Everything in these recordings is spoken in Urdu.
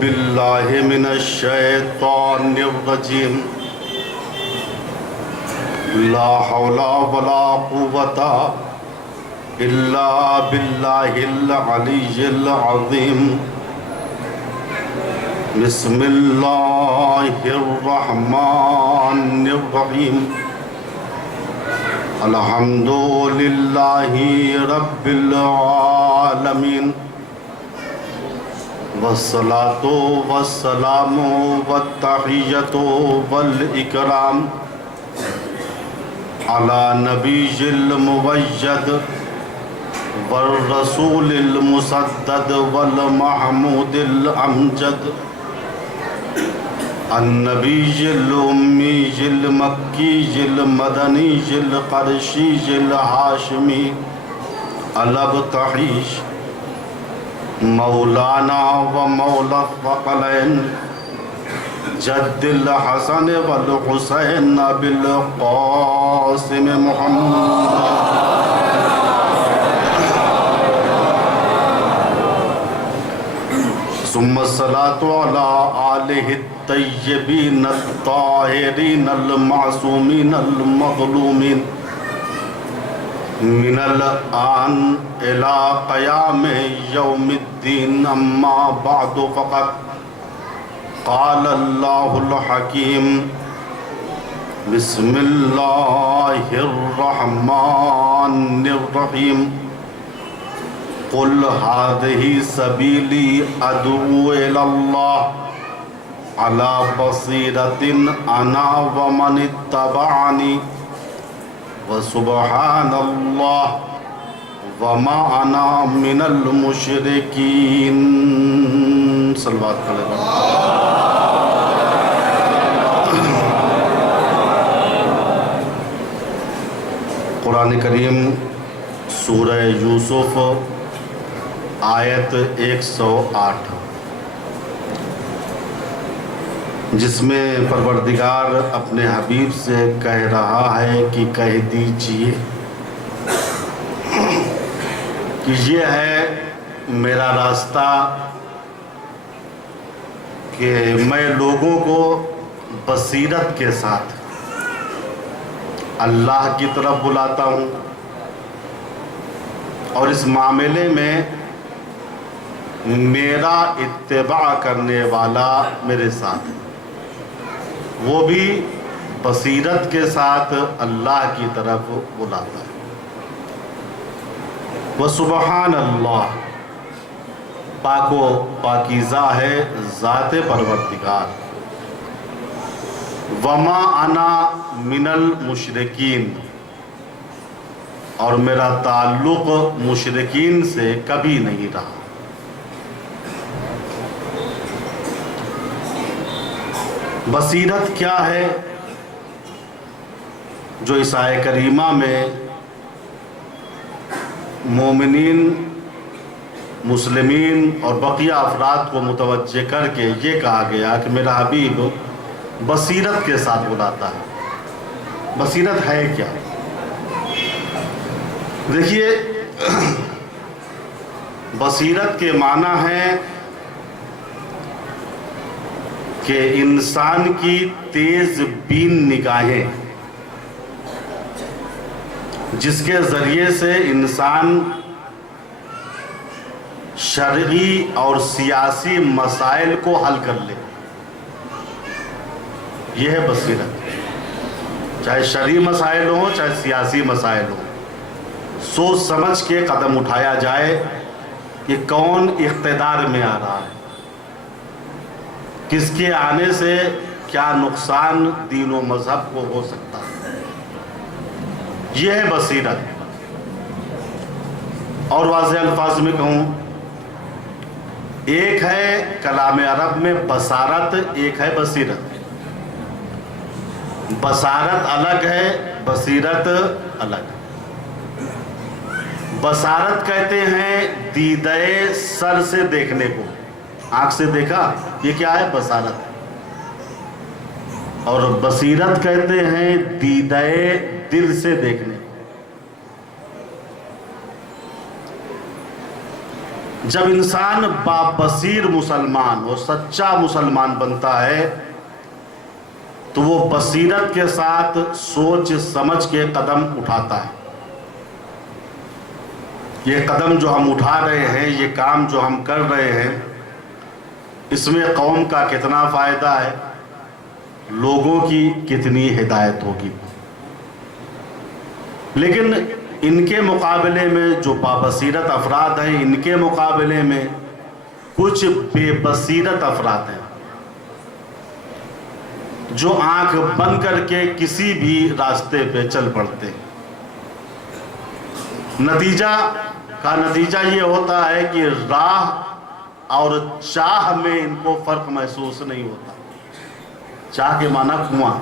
باللہ من الشیطان الرجیم لا حول ولا قوة الا باللہ العلی العظیم بسم اللہ الرحمن الرحیم الحمد للہ رب العالمین والصلاة والسلام والتحیۃ والاکرام علی نبی الممجد والرسول المسدد والمحمود الامجد النبی الامی المکی المدنی القرشی الہاشمی الابتحیش مولانا و مولا الثقلین جد الحسن والحسین بالقاسم محمد ثم الصلاة على آلہ الطیبین الطاہرین المعصومین المظلومین من الآن الى قیام یوم الدین اما بعد فقط قال اللہ الحکیم بسم اللہ الرحمن الرحیم قل هذه سبیلی ادعو الی اللہ علی بصیرۃ انا ومن اتبعنی وسبحان اللہ وما انا من المشرکین صلوات پڑھیں قرآن کریم سورہ یوسف آیت 108 جس میں پروردگار اپنے حبیب سے کہہ رہا ہے کہ کہہ دیجئے کہ یہ ہے میرا راستہ کہ میں لوگوں کو بصیرت کے ساتھ اللہ کی طرف بلاتا ہوں اور اس معاملے میں میرا اتباع کرنے والا میرے ساتھ ہے، وہ بھی بصیرت کے ساتھ اللہ کی طرف بلاتا ہے۔ وسبحان اللہ، پاک و پاکیزہ ہے ذات پروردگار، وما انا من المشرکین، اور میرا تعلق مشرکین سے کبھی نہیں رہا۔ بصیرت کیا ہے جو اس آیہ کریمہ میں مومنین، مسلمین اور بقیہ افراد کو متوجہ کر کے یہ کہا گیا کہ میرا حبیب بصیرت کے ساتھ بلاتا ہے۔ بصیرت ہے کیا؟ دیکھیے، بصیرت کے معنی ہے کہ انسان کی تیز بین نگاہیں، جس کے ذریعے سے انسان شرعی اور سیاسی مسائل کو حل کر لے، یہ ہے بصیرت۔ چاہے شرعی مسائل ہوں چاہے سیاسی مسائل ہوں، سوچ سمجھ کے قدم اٹھایا جائے کہ کون اقتدار میں آ رہا ہے، کس کے آنے سے کیا نقصان دین و مذہب کو ہو سکتا ہے، یہ ہے بصیرت۔ اور واضح الفاظ میں کہوں، ایک ہے کلام عرب میں بصارت، ایک ہے بصیرت۔ بصارت الگ ہے، بصیرت الگ ہے۔ بصارت کہتے ہیں دیدہ سر سے دیکھنے کو، آنکھ سے دیکھا، یہ کیا ہے؟ بصارت۔ اور بصیرت کہتے ہیں دیدہ دل سے دیکھنے کو۔ جب انسان بابصیر مسلمان اور سچا مسلمان بنتا ہے تو وہ بصیرت کے ساتھ سوچ سمجھ کے قدم اٹھاتا ہے. یہ قدم جو ہم اٹھا رہے ہیں، یہ کام جو ہم کر رہے ہیں، اس میں قوم کا کتنا فائدہ ہے، لوگوں کی کتنی ہدایت ہوگی. لیکن ان کے مقابلے میں جو بابصیرت افراد ہیں، ان کے مقابلے میں کچھ بے بصیرت افراد ہیں جو آنکھ بند کر کے کسی بھی راستے پہ چل پڑتے ہیں. نتیجہ یہ ہوتا ہے کہ راہ اور چاہ میں ان کو فرق محسوس نہیں ہوتا. چاہ کے معنی کنواں،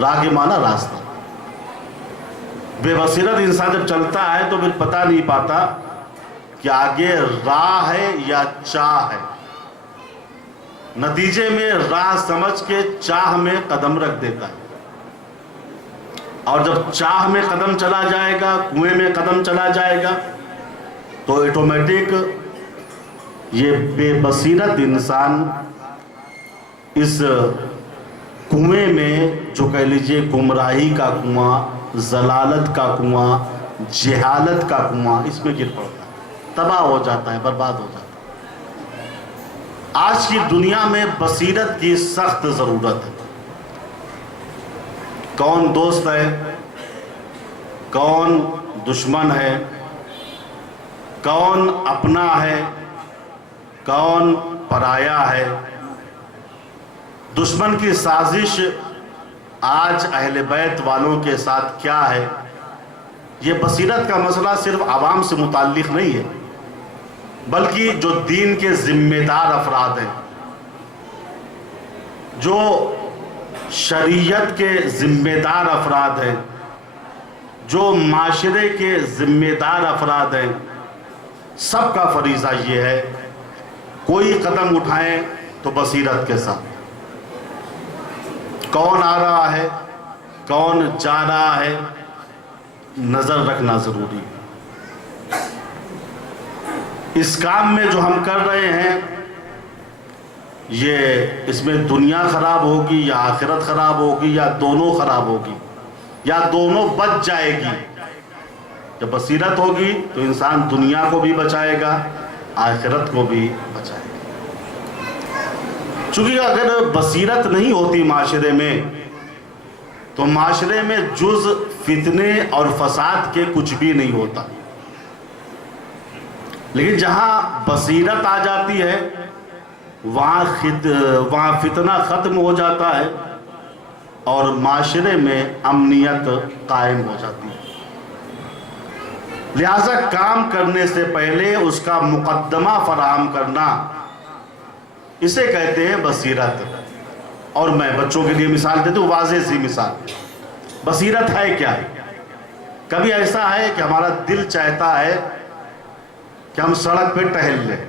راہ کے معنی راستہ. بے بصیرت انسان جب چلتا ہے تو پھر پتہ نہیں پاتا کہ آگے راہ ہے یا چاہ ہے. نتیجے میں راہ سمجھ کے چاہ میں قدم رکھ دیتا ہے، اور جب چاہ میں قدم چلا جائے گا، کنویں میں قدم چلا جائے گا، تو آٹومیٹک یہ بے بصیرت انسان اس کنویں میں، جو کہہ لیجئے گمراہی کا کنواں، ضلالت کا کنواں، جہالت کا کنواں، اس میں گر پڑتا ہے، تباہ ہو جاتا ہے، برباد ہو جاتا ہے. آج کی دنیا میں بصیرت کی سخت ضرورت ہے. کون دوست ہے، کون دشمن ہے، کون اپنا ہے، کون پرایا ہے. دشمن کی سازش آج اہل بیت والوں کے ساتھ کیا ہے. یہ بصیرت کا مسئلہ صرف عوام سے متعلق نہیں ہے، بلکہ جو دین کے ذمہ دار افراد ہیں، جو شریعت کے ذمہ دار افراد ہیں، جو معاشرے کے ذمہ دار افراد ہیں، سب کا فریضہ یہ ہے کوئی قدم اٹھائیں تو بصیرت کے ساتھ. کون آ رہا ہے، کون جا رہا ہے، نظر رکھنا ضروری ہے. اس کام میں جو ہم کر رہے ہیں، یہ اس میں دنیا خراب ہوگی یا آخرت خراب ہوگی یا دونوں خراب ہوگی یا دونوں بچ جائے گی. جب بصیرت ہوگی تو انسان دنیا کو بھی بچائے گا، آخرت کو بھی بچائے گا. چونکہ اگر بصیرت نہیں ہوتی معاشرے میں تو معاشرے میں جز فتنے اور فساد کے کچھ بھی نہیں ہوتا. لیکن جہاں بصیرت آ جاتی ہے وہاں فتنہ ختم ہو جاتا ہے اور معاشرے میں امنیت قائم ہو جاتی ہے. لہذا کام کرنے سے پہلے اس کا مقدمہ فراہم کرنا، اسے کہتے ہیں بصیرت. اور میں بچوں کے لیے مثال دیتا ہوں، واضح سی مثال. بصیرت ہے کیا؟ کبھی ایسا ہے کہ ہمارا دل چاہتا ہے کہ ہم سڑک پہ ٹہل لیں.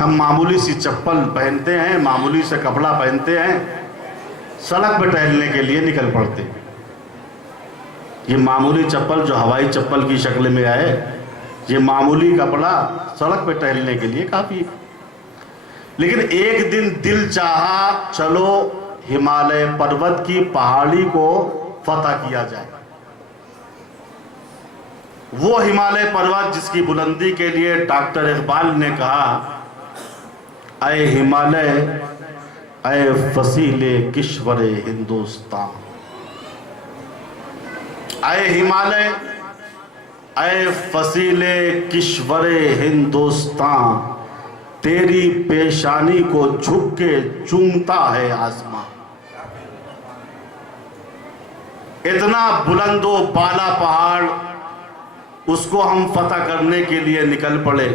ہم معمولی سی چپل پہنتے ہیں، معمولی سے کپڑا پہنتے ہیں، سڑک پہ ٹہلنے کے لیے نکل پڑتے ہیں. یہ معمولی چپل جو ہوائی چپل کی شکل میں آئے، یہ معمولی کپڑا سڑک پہ ٹہلنے کے لیے کافی ہے. لیکن ایک دن دل چاہا چلو ہمالیہ پروت کی پہاڑی کو فتح کیا جائے. وہ ہمالیہ پروت جس کی بلندی کے لیے ڈاکٹر اقبال نے کہا، اے ہمالیہ اے فصیل کشور ہندوستان، اے ہمالیہ اے فصیل کشور ہندوستان، تیری پیشانی کو جھک کے چومتا ہے آسمان. اتنا بلند و بالا پہاڑ، اس کو ہم فتح کرنے کے لیے نکل پڑے.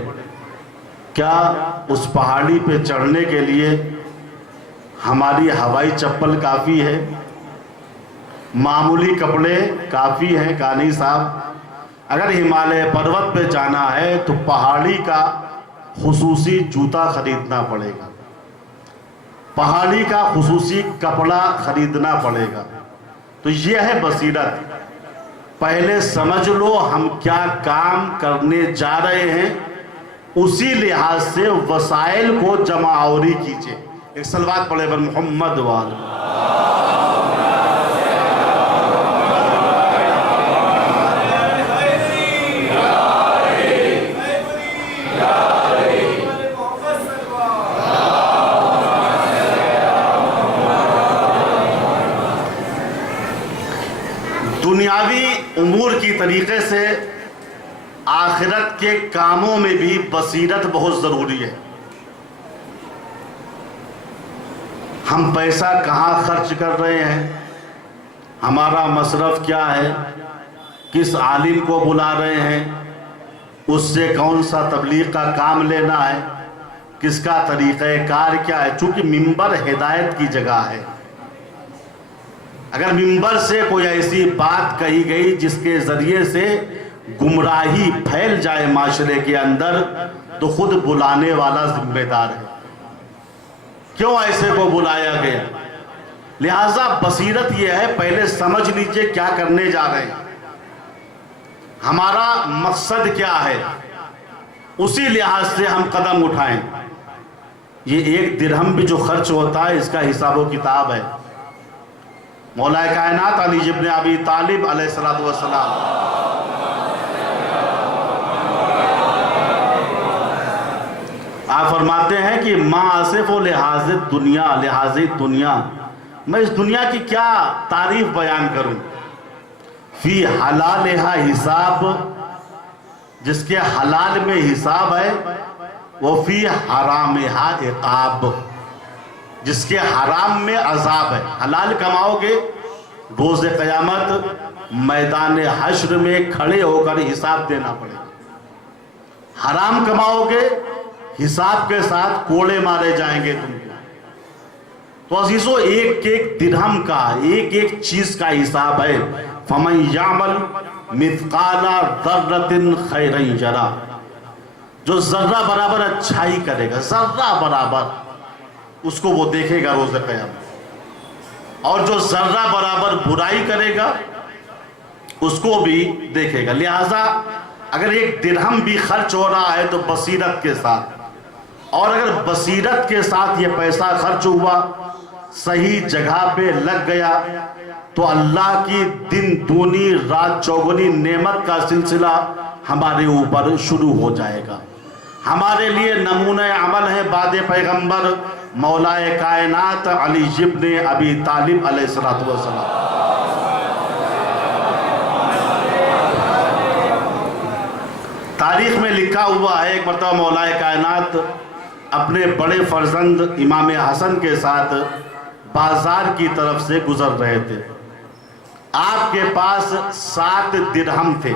کیا اس پہاڑی پہ چڑھنے کے لیے ہماری ہوائی چپل کافی ہے؟ معمولی کپڑے کافی ہیں؟ کانی صاحب، اگر ہمالیہ پروت پہ جانا ہے تو پہاڑی کا خصوصی جوتا خریدنا پڑے گا، پہاڑی کا خصوصی کپڑا خریدنا پڑے گا. تو یہ ہے بصیرت. پہلے سمجھ لو ہم کیا کام کرنے جا رہے ہیں، اسی لحاظ سے وسائل کو جمع آوری کیجئے. ایک صلوات پڑھے بر محمد وآلہ. دنیاوی امور کی طریقے سے آخرت کے کاموں میں بھی بصیرت بہت ضروری ہے. ہم پیسہ کہاں خرچ کر رہے ہیں، ہمارا مصرف کیا ہے، کس عالم کو بلا رہے ہیں، اس سے کون سا تبلیغ کا کام لینا ہے، کس کا طریقہ کار کیا ہے. چونکہ منبر ہدایت کی جگہ ہے. اگر منبر سے کوئی ایسی بات کہی گئی جس کے ذریعے سے گمراہی پھیل جائے معاشرے کے اندر، تو خود بلانے والا ذمہ دار ہے. کیوں ایسے کو بلایا گیا؟ لہٰذا بصیرت یہ ہے، پہلے سمجھ لیجئے کیا کرنے جا رہے ہیں، ہمارا مقصد کیا ہے، اسی لحاظ سے ہم قدم اٹھائیں. یہ ایک درہم بھی جو خرچ ہوتا ہے، اس کا حساب و کتاب ہے. مولا کائنات علی ابن ابی طالب علیہ السلام آپ فرماتے ہیں کہ ما آصف و لحاظ دنیا، میں اس دنیا کی کیا تعریف بیان کروں. فی حلالہا حساب، جس کے حلال میں حساب ہے، وہ فی حرامہا عقاب، جس کے حرام میں عذاب ہے. حلال کماؤ گے، روز قیامت میدان حشر میں کھڑے ہو کر حساب دینا پڑے گا. حرام کماؤ گے، حساب کے ساتھ کوڑے مارے جائیں گے تم کو. تو عزیزو، ایک ایک درہم کا، ایک ایک چیز کا حساب ہے. فَمَنْ يَعْمَلْ مِثْقَالَ ذَرَّةٍ خَيْرًا يَرَهُ، جو ذرہ برابر اچھائی کرے گا، ذرہ برابر، اس کو وہ دیکھے گا روز قیامت. اور جو ذرہ برابر برائی کرے گا، اس کو بھی دیکھے گا. لہٰذا اگر ایک درہم بھی خرچ ہو رہا ہے تو بصیرت کے ساتھ، اور اگر بصیرت کے ساتھ یہ پیسہ خرچ ہوا، صحیح جگہ پہ لگ گیا، تو اللہ کی دن دونی رات چوگنی نعمت کا سلسلہ ہمارے اوپر شروع ہو جائے گا. ہمارے لیے نمونہ عمل ہے بعد پیغمبر مولا کائنات علی ابن ابی طالب علیہ السلام. تاریخ میں لکھا ہوا ہے، ایک مرتبہ مولا کائنات اپنے بڑے فرزند امام حسن کے ساتھ بازار کی طرف سے گزر رہے تھے. آپ کے پاس 7 درہم تھے،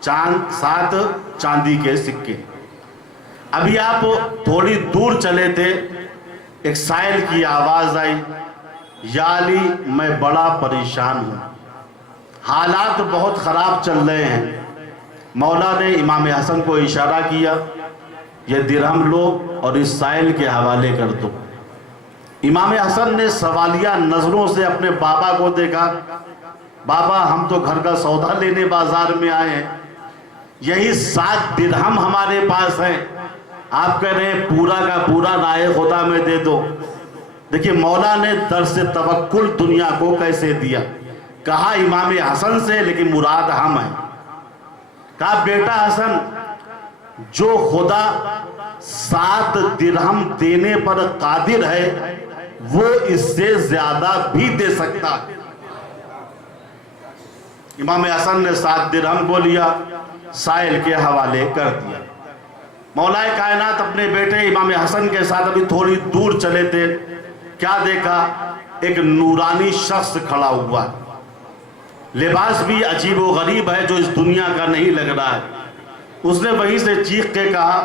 7 چاندی کے سکے. ابھی آپ تھوڑی دور چلے تھے، ایک سائل کی آواز آئی، یا علی میں بڑا پریشان ہوں، حالات بہت خراب چل رہے ہیں. مولا نے امام حسن کو اشارہ کیا، یہ درہم لو اور اس سائل کے حوالے کر دو. امام حسن نے سوالیہ نظروں سے اپنے بابا کو دیکھا. بابا، ہم تو گھر کا سودا لینے بازار میں آئے ہیں، یہی 7 درہم ہمارے پاس ہیں، آپ کہہ رہے ہیں پورا کا پورا رائے خدا میں دے دو. دیکھیں مولا نے درس توکل دنیا کو کیسے دیا. کہا امام حسن سے، لیکن مراد ہم ہیں. کہا بیٹا حسن، جو خدا 7 درہم دینے پر قادر ہے، وہ اس سے زیادہ بھی دے سکتا ہے. امام حسن نے 7 درہم کو لیا، سائل کے حوالے کر دیا. مولا کائنات اپنے بیٹے امام حسن کے ساتھ ابھی تھوڑی دور چلے تھے. کیا دیکھا؟ ایک نورانی شخص کھڑا ہوا ہے، لباس بھی عجیب و غریب ہے، جو اس دنیا کا نہیں لگ رہا ہے. اس نے وہیں سے چیخ کے کہا،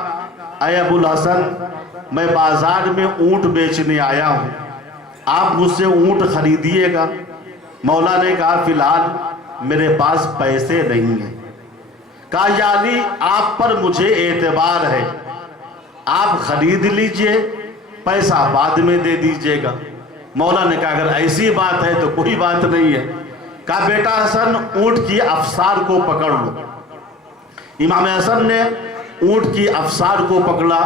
اے ابو الحسن، میں بازار میں اونٹ بیچنے آیا ہوں، آپ مجھ سے اونٹ خریدیے گا. مولا نے کہا فی الحال میرے پاس پیسے نہیں ہیں. کہا یا علی، آپ پر مجھے اعتبار ہے، آپ خرید لیجئے، پیسہ بعد میں دے دیجئے گا. مولا نے کہا اگر ایسی بات ہے تو کوئی بات نہیں ہے. کہا بیٹا حسن، اونٹ کی افسار کو پکڑ لو. امام حسن نے اونٹ کی افسار کو پکڑا،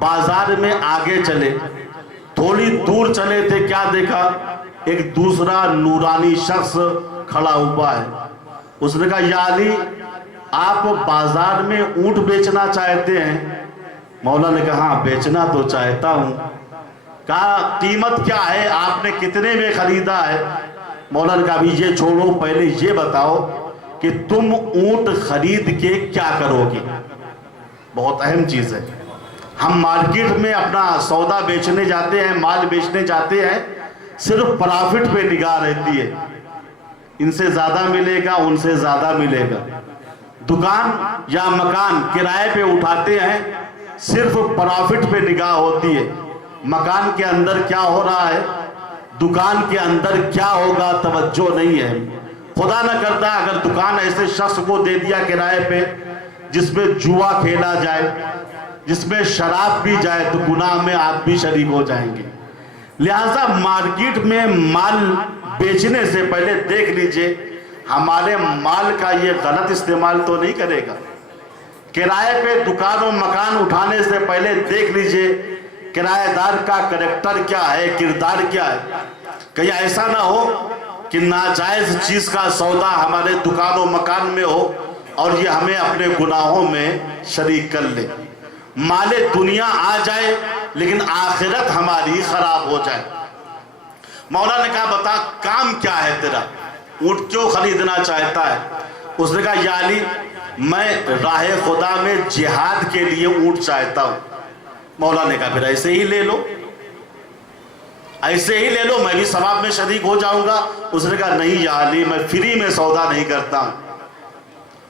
بازار میں آگے چلے، تھوڑی دور چلے تھے، کیا دیکھا؟ ایک دوسرا نورانی شخص کھڑا ہوا ہے۔ اس نے کہا یا علی آپ بازار میں اونٹ بیچنا چاہتے ہیں؟ مولا نے کہا ہاں بیچنا تو چاہتا ہوں۔ کہا قیمت کیا ہے، آپ نے کتنے میں خریدا ہے؟ مولا نے کہا ابھی یہ چھوڑو، پہلے یہ بتاؤ کہ تم اونٹ خرید کے کیا کرو گے؟ بہت اہم چیز ہے۔ ہم مارکیٹ میں اپنا سودا بیچنے جاتے ہیں، مال بیچنے جاتے ہیں، صرف پرافٹ پہ نگاہ رہتی ہے، ان سے زیادہ ملے گا، ان سے زیادہ ملے گا۔ دکان یا مکان کرائے پہ اٹھاتے ہیں، صرف پرافٹ پہ نگاہ ہوتی ہے، مکان کے اندر کیا ہو رہا ہے، دکان کے اندر کیا ہوگا توجہ نہیں ہے۔ خدا نہ کرتا اگر دکان ایسے شخص کو دے دیا کرائے پہ جس میں جوا کھیلا جائے، جس میں شراب پی جائے، تو گناہ میں آپ بھی شریک ہو جائیں گے۔ لہٰذا مارکیٹ میں مال بیچنے سے پہلے دیکھ لیجئے ہمارے مال کا یہ غلط استعمال تو نہیں کرے گا۔ کرائے پہ دکان و مکان اٹھانے سے پہلے دیکھ لیجئے کرایہ دار کا کریکٹر کیا ہے، کردار کیا ہے۔ کہیں ایسا نہ ہو کہ ناجائز چیز کا سودا ہمارے دکان و مکان میں ہو اور یہ ہمیں اپنے گناہوں میں شریک کر لے۔ مال دنیا آ جائے لیکن آخرت ہماری خراب ہو جائے۔ مولا نے کہا بتا کام کیا ہے تیرا، اونٹ کیوں خریدنا چاہتا ہے؟ اس نے کہا یا علی میں راہ خدا میں جہاد کے لیے اونٹ چاہتا ہوں۔ مولا نے کہا پھر ایسے ہی لے لو، ایسے ہی لے لو، میں بھی ثواب میں شریک ہو جاؤں گا۔ اس نے کہا نہیں یا علی میں فری میں سودا نہیں کرتا ہوں،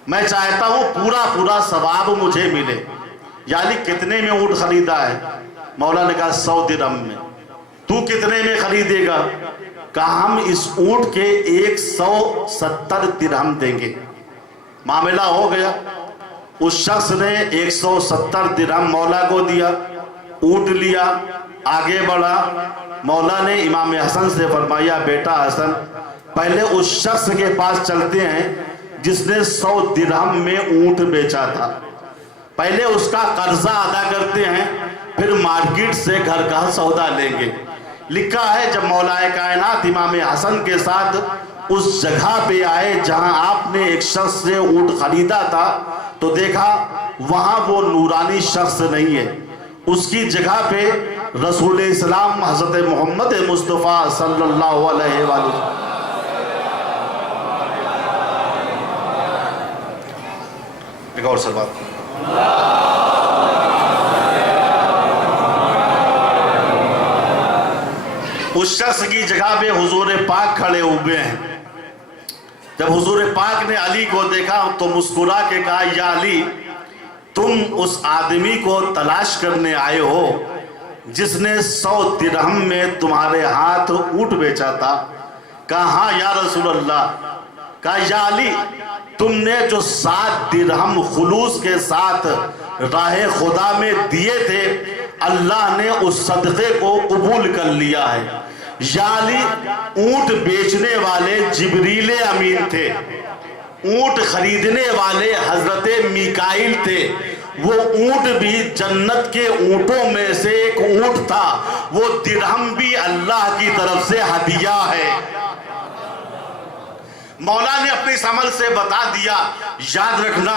میں چاہتا ہوں پورا پورا ثواب مجھے ملے۔ یا علی کتنے میں اونٹ خریدا ہے؟ مولا نے کہا 100 درہم میں۔ تو کتنے میں خریدے گا؟ کہا ہم اس اونٹ کے 170 درہم دیں گے۔ معاملہ ہو گیا، اس شخص نے 170 درہم مولا کو دیا، اونٹ لیا، آگے بڑھا۔ مولا نے امام حسن سے فرمایا بیٹا حسن پہلے اس شخص کے پاس چلتے ہیں جس نے 100 درہم میں اونٹ بیچا تھا، پہلے اس کا قرضہ ادا کرتے ہیں، پھر مارکیٹ سے گھر کا سودا لیں گے۔ لکھا ہے جب مولا کائنات امام حسن کے ساتھ اس جگہ پہ آئے جہاں آپ نے ایک شخص سے اونٹ خریدا تھا تو دیکھا وہاں وہ نورانی شخص نہیں ہے، اس کی جگہ پہ رسول اسلام حضرت محمد مصطفیٰ صلی اللہ علیہ وآلہ۔ ایک اور سلوات۔ اس شخص کی جگہ پہ حضور پاک کھڑے ہوئے ہیں۔ جب حضور پاک نے علی کو دیکھا تو مسکرا کے کہا یا علی تم اس آدمی کو تلاش کرنے آئے ہو جس نے 100 درہم میں تمہارے ہاتھ اونٹ بیچا تھا؟ کہا ہاں یا رسول اللہ۔ کہا یا علی تم نے جو 7 درہم خلوص کے ساتھ راہ خدا میں دیے تھے اللہ نے اس صدقے کو قبول کر لیا ہے۔ یا علی اونٹ بیچنے والے جبریل امین تھے، اونٹ خریدنے والے حضرت میکائیل تھے، وہ اونٹ بھی جنت کے اونٹوں میں سے ایک اونٹ تھا، وہ درہم بھی اللہ کی طرف سے ہدیہ ہے۔ مولا نے اپنے اس عمل سے بتا دیا یاد رکھنا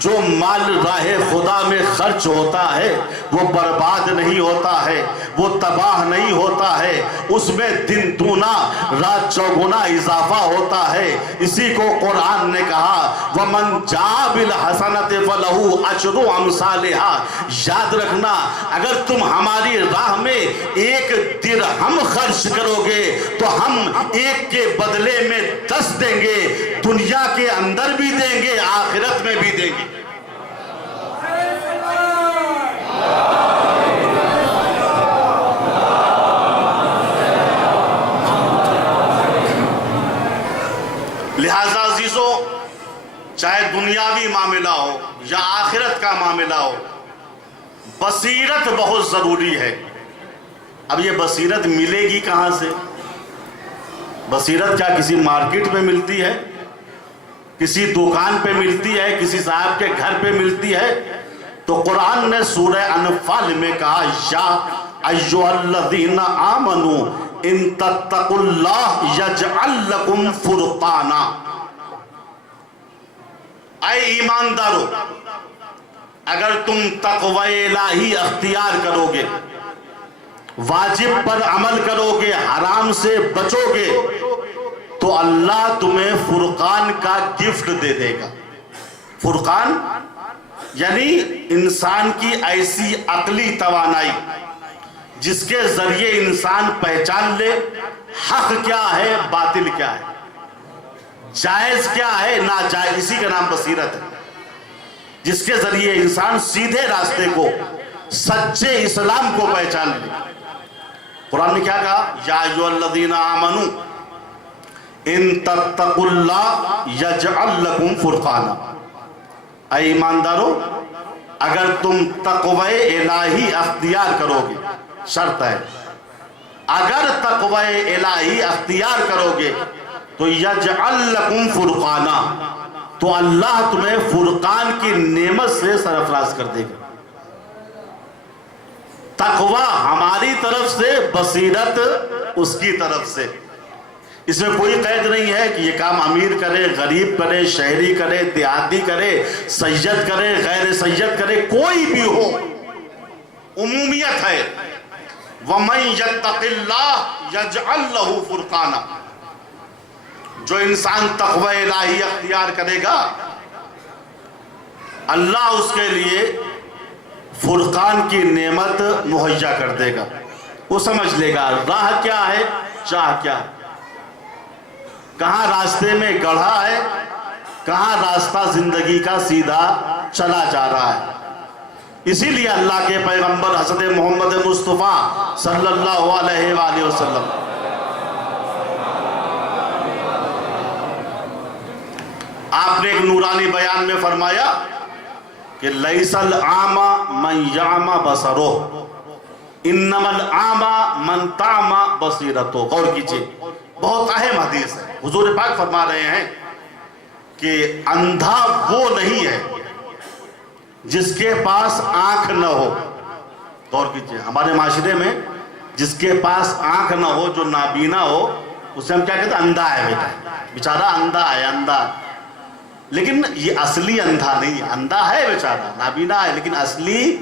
جو مال راہ خدا میں خرچ ہوتا ہے وہ برباد نہیں ہوتا ہے، وہ تباہ نہیں ہوتا ہے، اس میں دن دونا رات چوگنا اضافہ ہوتا ہے۔ اسی کو قرآن نے کہا وَمَنْ جَاءَ بِالْحَسَنَةِ فَلَهُ عَشْرُ أَمْثَالِهَا۔ یاد رکھنا اگر تم ہماری راہ میں 1 درہم خرچ کرو گے تو ہم 1 کے بدلے میں 10 دیں گے، دنیا کے اندر بھی دیں گے، آخرت میں بھی دیں گے۔ لہذا عزیزو چاہے دنیاوی معاملہ ہو یا آخرت کا معاملہ ہو بصیرت بہت ضروری ہے۔ اب یہ بصیرت ملے گی کہاں سے؟ بصیرت کیا کسی مارکیٹ میں ملتی ہے، کسی دکان پہ ملتی ہے، کسی صاحب کے گھر پہ ملتی ہے؟ تو قرآن نے سورہ انفال میں کہا یا ایھا الذین آمنوا ان تتقوا اللہ یجعل لکم فرقانا، اے ایماندارو اگر تم تقوی الہی اختیار کرو گے، واجب پر عمل کرو گے، حرام سے بچو گے، تو اللہ تمہیں فرقان کا گفٹ دے دے گا۔ فرقان یعنی انسان کی ایسی عقلی توانائی جس کے ذریعے انسان پہچان لے حق کیا ہے باطل کیا ہے، جائز کیا ہے ناجائز، اسی کا نام بصیرت ہے، جس کے ذریعے انسان سیدھے راستے کو، سچے اسلام کو پہچان لے۔ قرآن نے کیا کہا؟ یا ایھا الذین آمنوا ان تتقوا اللہ یجعل لکم فرقانا، اے ایماندارو اگر تم تقوی الہی اختیار کرو گے، شرط ہے اگر تقوی الہی اختیار کرو گے تو یجعل لکم فرقانا، تو اللہ تمہیں فرقان کی نعمت سے سرفراز کر دے گا۔ تقوی ہماری طرف سے، بصیرت اس کی طرف سے۔ اس میں کوئی قید نہیں ہے کہ یہ کام امیر کرے، غریب کرے، شہری کرے، دیہاتی کرے، سید کرے، غیر سید کرے، کوئی بھی ہو، عمومیت ہے۔ وَمَن يَتَّقِ اللَّهَ يَجْعَل لَّهُ فُرْقَانًا، جو انسان تقوی الہی اختیار کرے گا اللہ اس کے لیے فرقان کی نعمت مہیا کر دے گا۔ وہ سمجھ لے گا راہ کیا ہے، چاہ کیا ہے، کہاں راستے میں گڑھا ہے، کہاں راستہ زندگی کا سیدھا چلا جا رہا ہے۔ اسی لیے اللہ کے پیغمبر حضرت محمد مصطفیٰ صلی اللہ علیہ وآلہ وسلم آپ نے ایک نورانی بیان میں فرمایا کہ لیس العامی من یعمی بصرہ انما العامی من تعمی بصیرتہ۔ غور کیجئے، بہت اہم حدیث ہے۔ حضور پاک فرما رہے ہیں کہ اندھا وہ نہیں ہے جس کے پاس آنکھ نہ ہو۔ غور کیجئے، ہمارے معاشرے میں جس کے پاس آنکھ نہ ہو، جو نابینا ہو، اسے ہم کیا کہتے ہیں؟ اندھا ہے بیٹا، بیچارہ اندھا ہے، اندھا۔ لیکن یہ اصلی اندھا نہیں ہے، اندھا ہے بیچارہ، نابینا ہے، لیکن اصلی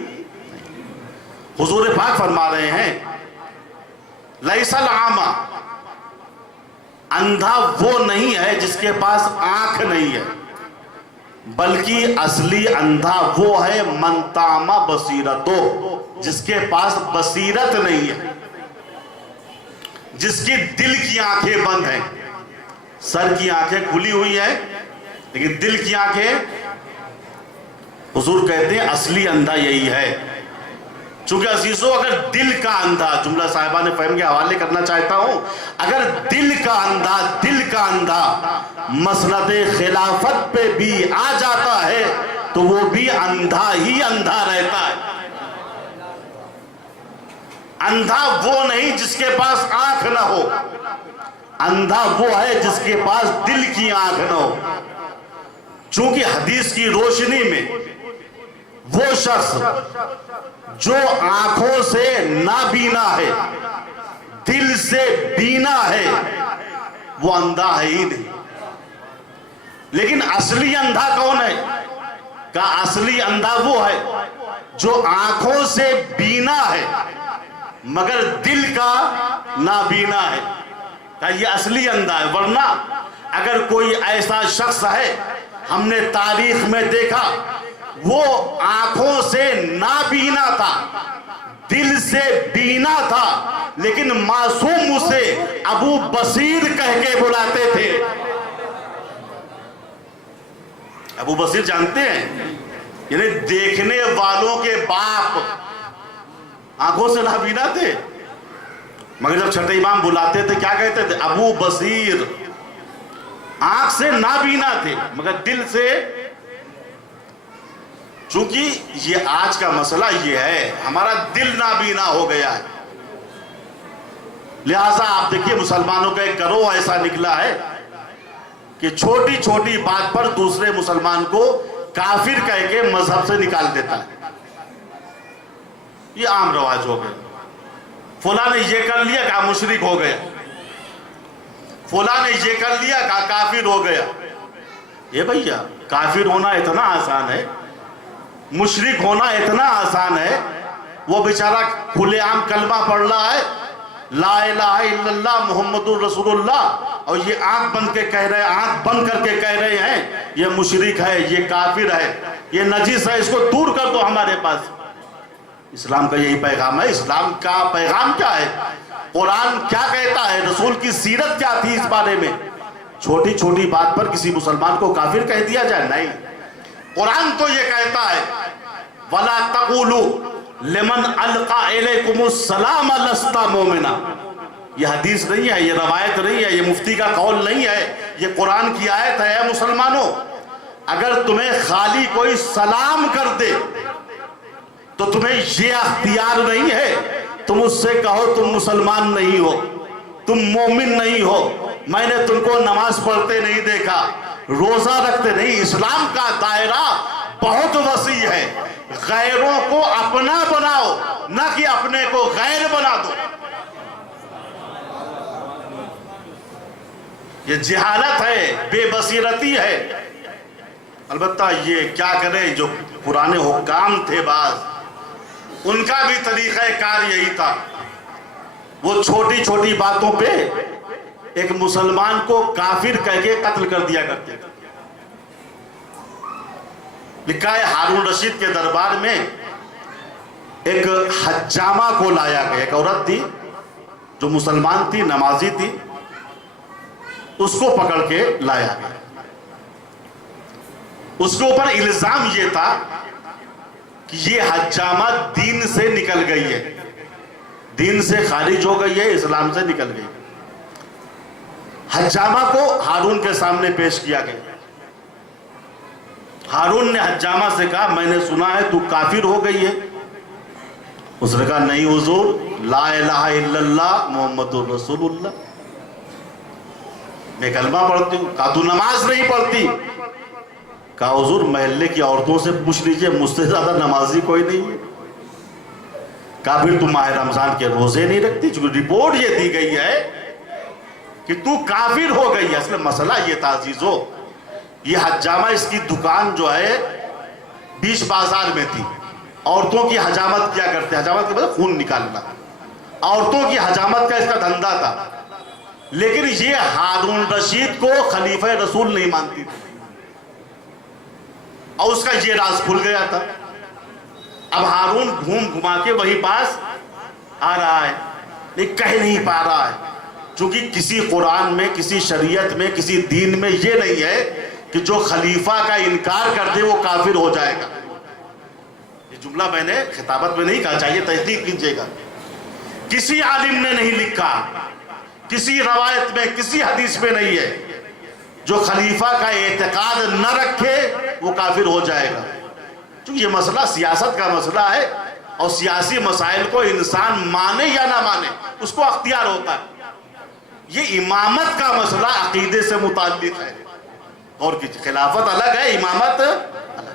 حضور پاک فرما رہے ہیں لیس العامی، اندھا وہ نہیں ہے جس کے پاس آنکھ نہیں ہے، بلکہ اصلی اندھا وہ ہے من تعمی بصیرتہ، جس کے پاس بصیرت نہیں ہے، جس کی دل کی آنکھیں بند ہیں۔ سر کی آنکھیں کھلی ہوئی ہیں لیکن دل کی آنکھیں، حضور کہتے ہیں اصلی اندھا یہی ہے۔ چونکہ عزیزو اگر دل کا اندھا، جملہ صاحبہ نے فہم کے حوالے کرنا چاہتا ہوں، اگر دل کا اندھا مسلط خلافت پہ بھی آ جاتا ہے تو وہ بھی اندھا ہی اندھا رہتا ہے۔ اندھا وہ نہیں جس کے پاس آنکھ نہ ہو، اندھا وہ ہے جس کے پاس دل کی آنکھ نہ ہو۔ چونکہ حدیث کی روشنی میں وہ شخص جو آنکھوں سے نابینا ہے، دل سے بینا ہے، وہ اندھا ہے ہی نہیں۔ لیکن اصلی اندھا کون ہے؟ کہ اصلی اندھا وہ ہے جو آنکھوں سے بینا ہے مگر دل کا نابینا ہے، کہ یہ اصلی اندھا ہے۔ ورنہ اگر کوئی ایسا شخص ہے، ہم نے تاریخ میں دیکھا، وہ آنکھوں سے نابینا تھا، دل سے بینا تھا، لیکن معصوم اسے ابو بصیر کہہ کے بلاتے تھے۔ ابو بصیر جانتے ہیں، یعنی دیکھنے والوں کے باپ آنکھوں سے نابینا تھے، مگر جب چھٹے امام بلاتے تھے کیا کہتے تھے؟ ابو بصیر۔ آنکھ سے نابینا تھے مگر دل سے، چونکہ یہ آج کا مسئلہ یہ ہے، ہمارا دل نابینا ہو گیا ہے، لہٰذا آپ دیکھیے مسلمانوں کا ایک گروہ ایسا نکلا ہے کہ چھوٹی چھوٹی بات پر دوسرے مسلمان کو کافر کہہ کے مذہب سے نکال دیتا ہے۔ یہ عام رواج ہو گئے. فلاں نے یہ کر لیا کہا مشرک ہو گیا, فلاں نے یہ کر لیا کہا کافر ہو گیا. یہ بھیا کافر ہونا اتنا آسان ہے, مشرک ہونا اتنا آسان ہے. وہ بیچارہ کھلے عام کلمہ پڑھ رہا ہے لا الہ الا اللہ محمد الرسول اللہ, اور یہ آنکھ بند کے کہہ رہے ہیں, آنکھ بند کر کے کہہ رہے ہیں یہ مشرک ہے, یہ کافر ہے, یہ نجس ہے, اس کو دور کر دو ہمارے پاس. اسلام کا یہی پیغام ہے. اسلام کا پیغام کیا ہے؟ قرآن کیا کہتا ہے؟ رسول کی سیرت کیا تھی اس بارے میں؟ چھوٹی چھوٹی بات پر کسی مسلمان کو کافر کہہ دیا جائے؟ نہیں. قرآن تو یہ کہتا ہے وَلَا تَقُولُوا لمن القا الیکم السلام لست مومنا. یہ حدیث نہیں ہے, یہ روایت نہیں ہے, یہ مفتی کا قول نہیں ہے, یہ قرآن کی آیت ہے. اے مسلمانوں, اگر تمہیں خالی کوئی سلام کر دے تو تمہیں یہ اختیار نہیں ہے تم اس سے کہو تم مسلمان نہیں ہو, تم مومن نہیں ہو, میں نے تم کو نماز پڑھتے نہیں دیکھا, روزہ رکھتے نہیں. اسلام کا دائرہ بہت وسیع ہے. غیروں کو اپنا بناؤ, نہ کہ اپنے کو غیر بنا دو. یہ جہالت ہے, بے بصیرتی ہے. البتہ یہ کیا کریں, جو پرانے حکام تھے بعض, ان کا بھی طریقہ کار یہی تھا. وہ چھوٹی چھوٹی باتوں پہ ایک مسلمان کو کافر کہہ کے قتل کر دیا کرتے تھے. لکھا ہے ہارون رشید کے دربار میں ایک حجامہ کو لایا گیا. ایک عورت تھی جو مسلمان تھی, نمازی تھی, اس کو پکڑ کے لایا گیا. اس کے اوپر الزام یہ تھا کہ یہ حجامہ دین سے نکل گئی ہے, دین سے خارج ہو گئی ہے, اسلام سے نکل گئی. حجامہ کو ہارون کے سامنے پیش کیا گیا. ہارون نے حجامہ سے کہا میں نے سنا ہے تو کافر ہو گئی ہے. اس نے کہا نہیں حضور, لا الہ الا اللہ محمد الرسول اللہ, میں کلمہ پڑھتی ہوں. کہا تو نماز نہیں پڑھتی. کہا حضور محلے کی عورتوں سے پوچھ لیجئے, مجھ سے زیادہ نمازی کوئی نہیں ہے. کہا پھر تو ماہ رمضان کے روزے نہیں رکھتی, چونکہ رپورٹ یہ دی گئی ہے کہ تو کافر ہو گئی ہے. اصل مسئلہ یہ تھا عزیزو, یہ حجامہ اس کی دکان جو ہے بیچ بازار میں تھی. عورتوں کی حجامت کیا کرتے, حجامت کے بعد خون نکالنا, عورتوں کی حجامت کا اس کا دھندا تھا. لیکن یہ ہارون رشید کو خلیفہ رسول نہیں مانتی تھی, اور اس کا یہ راز کھل گیا تھا. اب ہارون گھوم گھما کے وہی پاس آ رہا ہے, لیکن کہہ نہیں پا رہا ہے, چونکہ کسی قرآن میں, کسی شریعت میں, کسی دین میں یہ نہیں ہے کہ جو خلیفہ کا انکار کر دے وہ کافر ہو جائے گا. یہ جملہ میں نے خطابت میں نہیں کہا, چاہیے تصدیق کیجیے گا. کسی عالم نے نہیں لکھا, کسی روایت میں, کسی حدیث میں نہیں ہے جو خلیفہ کا اعتقاد نہ رکھے وہ کافر ہو جائے گا. چونکہ یہ مسئلہ سیاست کا مسئلہ ہے, اور سیاسی مسائل کو انسان مانے یا نہ مانے اس کو اختیار ہوتا ہے. یہ امامت کا مسئلہ عقیدے سے متعلق ہے, اور خلافت الگ ہے, امامت الگ.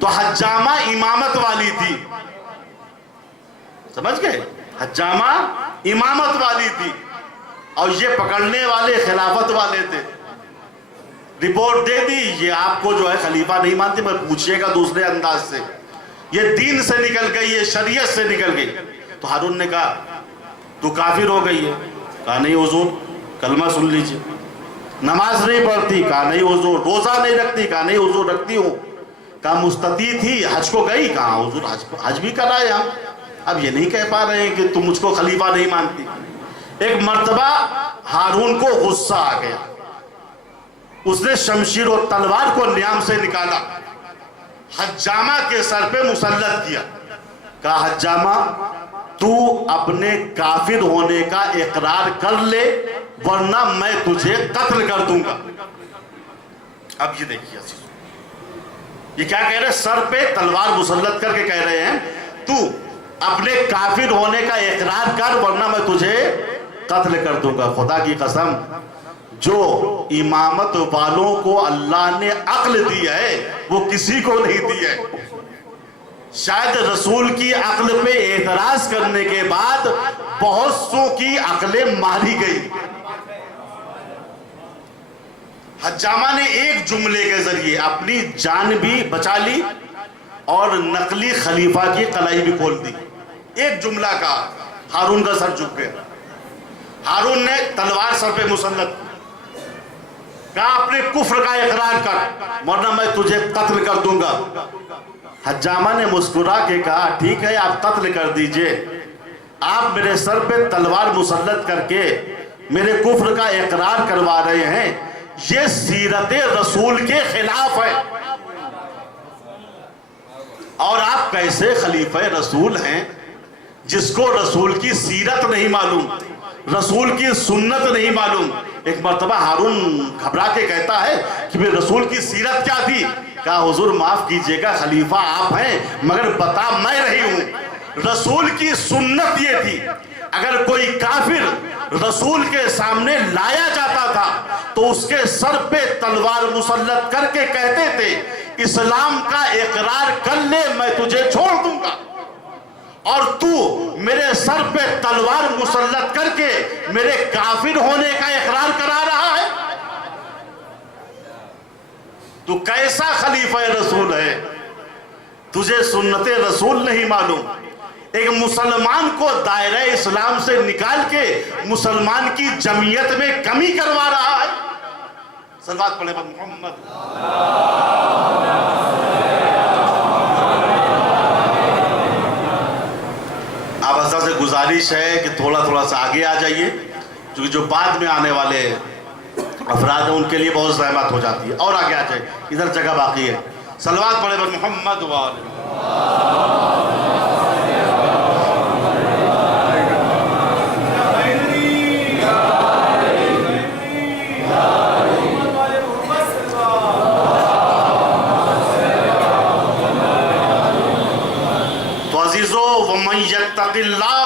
تو حجامہ امامت والی تھی, سمجھ گئے, حجامہ امامت والی تھی, اور یہ پکڑنے والے خلافت والے تھے. رپورٹ دے دی یہ آپ کو جو ہے خلیفہ نہیں مانتی, میں پوچھئے گا دوسرے انداز سے, یہ دین سے نکل گئی, یہ شریعت سے نکل گئی. تو ہارون نے کہا تو کافر ہو گئی ہے. کہا نہیں حضور, کلمہ سن لیجئے. نماز نہیں پڑھتی. کہا نہیں حضور. روزہ نہیں رکھتی. کہا نہیں حضور رکھتی ہوں. کہا مستطیع تھی, حج کو گئی. کہا حضور حج بھی کرائے ہم, اب یہ نہیں کہہ پا رہے ہیں کہ تم مجھ کو خلیفہ نہیں مانتی. ایک مرتبہ ہارون کو غصہ آ گیا, اس نے شمشیر و تلوار کو نیام سے نکالا, حجامہ کے سر پہ مسلط کیا. کہا حجامہ تو اپنے کافر ہونے کا اقرار کر لے ورنہ میں تجھے قتل کر دوں گا. اب یہ دیکھیے یہ کیا کہہ رہے, سر پہ تلوار مسلط کر کے کہہ رہے ہیں تو اپنے کافر ہونے کا اقرار کر ورنہ میں تجھے قتل کر دوں گا. خدا کی قسم جو امامت والوں کو اللہ نے عقل دی ہے وہ کسی کو نہیں دی ہے. شاید رسول کی عقل پہ اعتراض کرنے کے بعد بہت سو کی عقلیں ماری گئی۔ حجامہ نے ایک جملے کے ذریعے اپنی جان بھی بچا لی اور نقلی خلیفہ کی قلائی بھی کھول دی۔ ایک جملہ کا ہارون کا سر جھک گیا۔ ہارون نے تلوار سر پہ مسلط کہا اپنے کفر کا اقرار کر ورنہ میں تجھے قتل کر دوں گا۔ حجامہ نے مسکرا کے کہا ٹھیک ہے آپ قتل کر دیجئے، آپ میرے سر پہ تلوار مسلط کر کے میرے کفر کا اقرار کروا رہے ہیں، یہ سیرت رسول کے خلاف ہے، اور آپ کیسے خلیفہ رسول ہیں جس کو رسول کی سیرت نہیں معلوم، رسول کی سنت نہیں معلوم۔ ایک مرتبہ ہارون گھبرا کے کہتا ہے کہ میرے رسول کی سیرت کیا تھی؟ کہا حضور معاف کیجئے گا خلیفہ آپ ہیں مگر بتا میں رہی ہوں۔ رسول کی سنت یہ تھی اگر کوئی کافر رسول کے سامنے لایا جاتا تھا تو اس کے سر پہ تلوار مسلط کر کے کہتے تھے اسلام کا اقرار کر لے میں تجھے چھوڑ دوں گا، اور تو میرے سر پہ تلوار مسلط کر کے میرے کافر ہونے کا اقرار کرا رہا ہے، تو کیسا خلیفہ رسول ہے؟ تجھے سنت رسول نہیں معلوم۔ ایک مسلمان کو دائرہ اسلام سے نکال کے مسلمان کی جمعیت میں کمی کروا رہا ہے۔ صلوات پڑھیں محمد۔ آپ حضرت سے گزارش ہے کہ تھوڑا سا آگے آ جائیے، کیونکہ جو بعد میں آنے والے افراد ہیں ان کے لیے بہت زحمت ہو جاتی ہے، اور آگے آ جائے، ادھر جگہ باقی ہے۔ صلوات پڑھیں محمد وآلہ۔ وَمَن يَتَّقِ اللَّهَ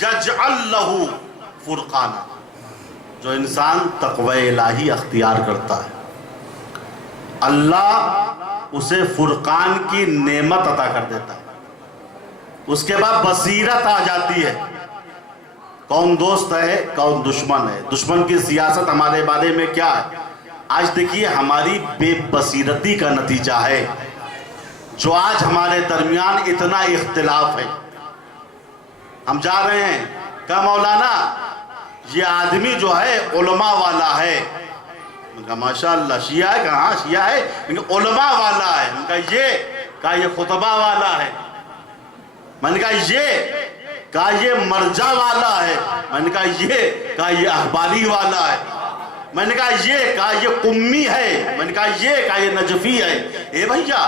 يَجْعَلْ لَهُ فُرْقَانًا، جو انسان تقوی الہی اختیار کرتا ہے اللہ اسے فرقان کی نعمت عطا کر دیتا ہے، اس کے بعد بصیرت آ جاتی ہے، کون دوست ہے کون دشمن ہے، دشمن کی سیاست ہمارے بارے میں کیا ہے۔ آج دیکھیے ہماری بے بصیرتی کا نتیجہ ہے جو آج ہمارے درمیان اتنا اختلاف ہے۔ ہم جا رہے ہیں کہا مولانا یہ آدمی جو ہے علماء والا ہے، میں کہا ماشاءاللہ شیعہ ہے، کہا ہاں شیعہ ہے لیکن علماء والا ہے، میں کہا یہ خطبہ والا ہے، میں نے کہا یہ مرجع والا ہے، میں نے کہا یہ اخباری والا ہے، میں نے کہا یہ قمی ہے، میں نے کہا یہ نجفی ہے۔ اے بھائیا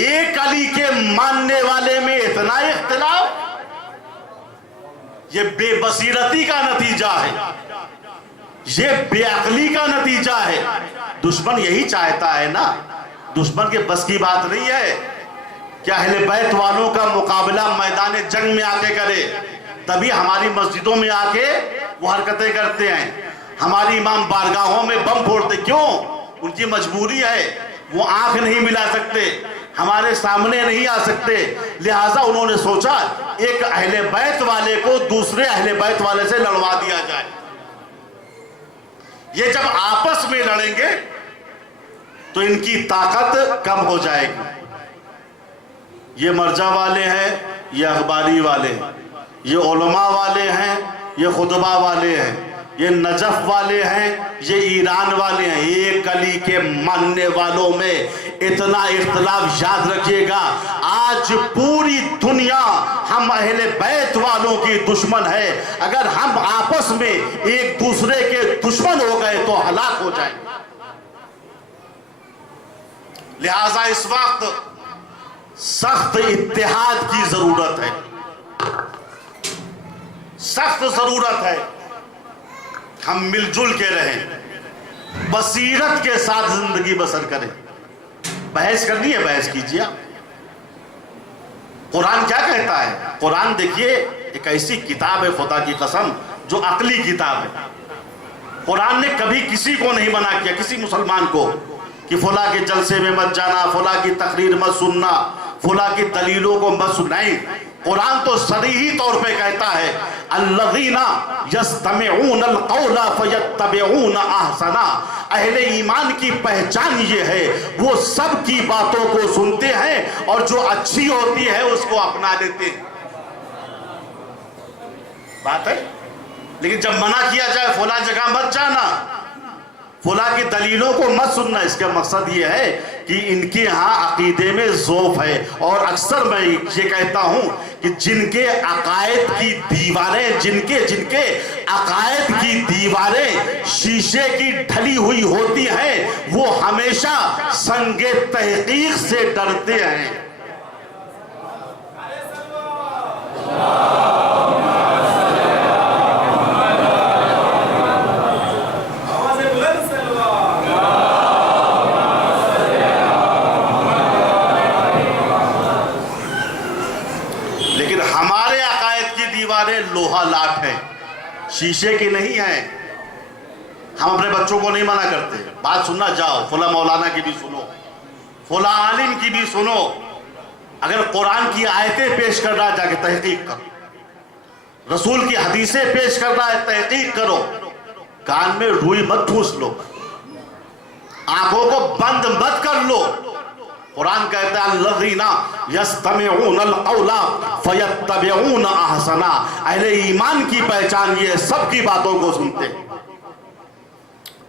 ایک علی کے ماننے والے میں اتنا اختلاف، یہ بے بصیرتی کا نتیجہ ہے، یہ بے عقلی کا نتیجہ ہے۔ دشمن یہی چاہتا ہے نا، دشمن کے بس کی بات نہیں ہے کہ اہل بیت والوں کا مقابلہ میدان جنگ میں آ کے کرے، تبھی ہماری مسجدوں میں آ کے وہ حرکتیں کرتے ہیں، ہماری امام بارگاہوں میں بم پھوڑتے، کیوں؟ ان کی مجبوری ہے، وہ آنکھ نہیں ملا سکتے، ہمارے سامنے نہیں آ سکتے، لہٰذا انہوں نے سوچا ایک اہل بیت والے کو دوسرے اہل بیت والے سے لڑوا دیا جائے۔ یہ جب آپس میں لڑیں گے تو ان کی طاقت کم ہو جائے گی۔ یہ مرجع والے ہیں، یہ اخباری والے ہیں، یہ علماء والے ہیں، یہ خطبہ والے ہیں، یہ نجف والے ہیں، یہ ایران والے ہیں، ایک علی کے ماننے والوں میں اتنا اختلاف۔ یاد رکھیے گا آج پوری دنیا ہم اہل بیت والوں کی دشمن ہے، اگر ہم آپس میں ایک دوسرے کے دشمن ہو گئے تو ہلاک ہو جائیں۔ لہٰذا اس وقت سخت اتحاد کی ضرورت ہے، سخت ضرورت ہے، ہم مل جل کے رہیں، بصیرت کے ساتھ زندگی بسر کریں۔ بحث کرنی ہے بحث کیجیے۔ قرآن کیا کہتا ہے؟ قرآن دیکھیے ایک ایسی کتاب ہے خدا کی قسم جو عقلی کتاب ہے۔ قرآن نے کبھی کسی کو نہیں منع کیا، کسی مسلمان کو، کہ فلاں کے جلسے میں مت جانا، فلاں کی تقریر مت سننا، فلاں کی دلیلوں کو مت سنائیں. قرآن تو صریحی طور پہ کہتا ہے الذین یستمعون القول فیتبعون احسنا. اہل ایمان کی پہچان یہ ہے وہ سب کی باتوں کو سنتے ہیں اور جو اچھی ہوتی ہے اس کو اپنا لیتے ہیں. بات ہے. لیکن جب منع کیا جائے فلاں جگہ مت جانا, فلاں کی دلیلوں کو مت سننا, اس کا مقصد یہ ہے کہ ان کے ہاں عقیدے میں ذوف ہے. اور اکثر میں یہ کہتا ہوں کہ جن کے عقائد کی دیواریں جن کے عقائد کی دیواریں شیشے کی ڈھلی ہوئی ہوتی ہیں وہ ہمیشہ سنگ تحقیق سے ڈرتے ہیں. لوہا لاٹ ہے, شیشے کی نہیں ہے. ہم اپنے بچوں کو نہیں منع کرتے, بات سننا جاؤ, فلاں مولانا کی بھی سنو, فلاں عالم کی بھی سنو. اگر قرآن کی آیتیں پیش کر رہا ہے جا کے تحقیق کرو, رسول کی حدیثیں پیش کر رہا ہے تحقیق کرو. کان میں روئی مت ٹھوس لو, آنکھوں کو بند مت کر لو. قرآن کہتا ہے الذین یستمعون القول فیتبعون احسنا. اہل ایمان کی پہچان یہ سب کی باتوں کو سنتے ہیں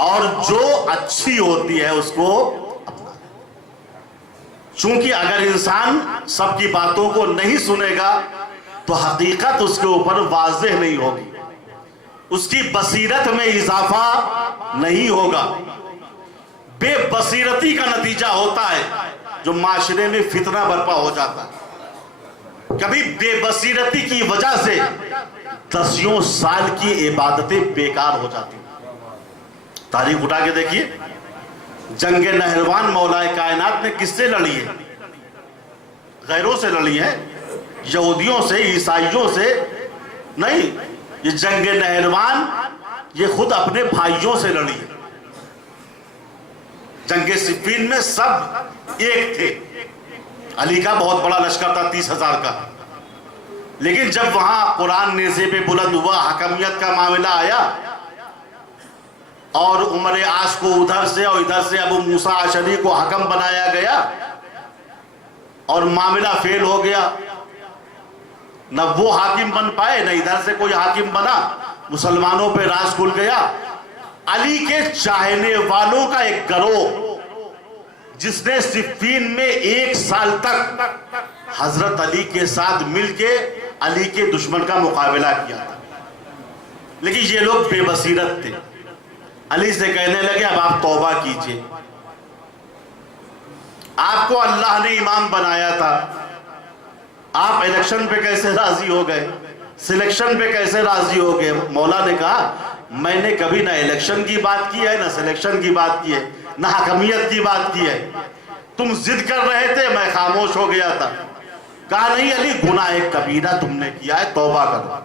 اور جو اچھی ہوتی ہے اس کو اپنا. چونکہ اگر انسان سب کی باتوں کو نہیں سنے گا تو حقیقت اس کے اوپر واضح نہیں ہوگی, اس کی بصیرت میں اضافہ نہیں ہوگا. بے بصیرتی کا نتیجہ ہوتا ہے جو معاشرے میں فتنہ برپا ہو جاتا ہے. کبھی بے بصیرتی کی وجہ سے دسیوں سال کی عبادتیں بیکار ہو جاتی ہیں. تاریخ اٹھا کے دیکھیے, جنگ نہروان مولا کائنات نے کس سے لڑی ہے؟ غیروں سے لڑی ہے, یہودیوں سے, عیسائیوں سے نہیں. یہ جنگ نہروان یہ خود اپنے بھائیوں سے لڑی ہے. جنگ صفین میں سب ایک تھے. علی کا بہت بڑا لشکر تھا 30,000 کا, لیکن جب وہاں قرآن نیزے پہ بلند ہوا, حکمیت کا معاملہ آیا اور عمر عاص کو ادھر سے اور ادھر سے ابو موسیٰ اشعری کو حکم بنایا گیا اور معاملہ فیل ہو گیا. نہ وہ حاکم بن پائے نہ ادھر سے کوئی حاکم بنا, مسلمانوں پہ راز کھل گیا. علی کے چاہنے والوں کا ایک گروہ جس نے صفین میں 1 سال تک حضرت علی کے ساتھ مل کے علی کے دشمن کا مقابلہ کیا تھا, لیکن یہ لوگ بے بصیرت تھے. علی سے کہنے لگے اب آپ توبہ کیجئے, آپ کو اللہ نے امام بنایا تھا, آپ الیکشن پہ کیسے راضی ہو گئے, سلیکشن پہ کیسے راضی ہو گئے؟ مولا نے کہا میں نے کبھی نہ الیکشن کی بات کی ہے نہ سلیکشن کی بات کی ہے نہ حکمیت کی بات کی ہے. تم ضد کر رہے تھے, میں خاموش ہو گیا تھا. کہا نہیں علی گناہ کبیرہ تم نے کیا ہے, توبہ کرو.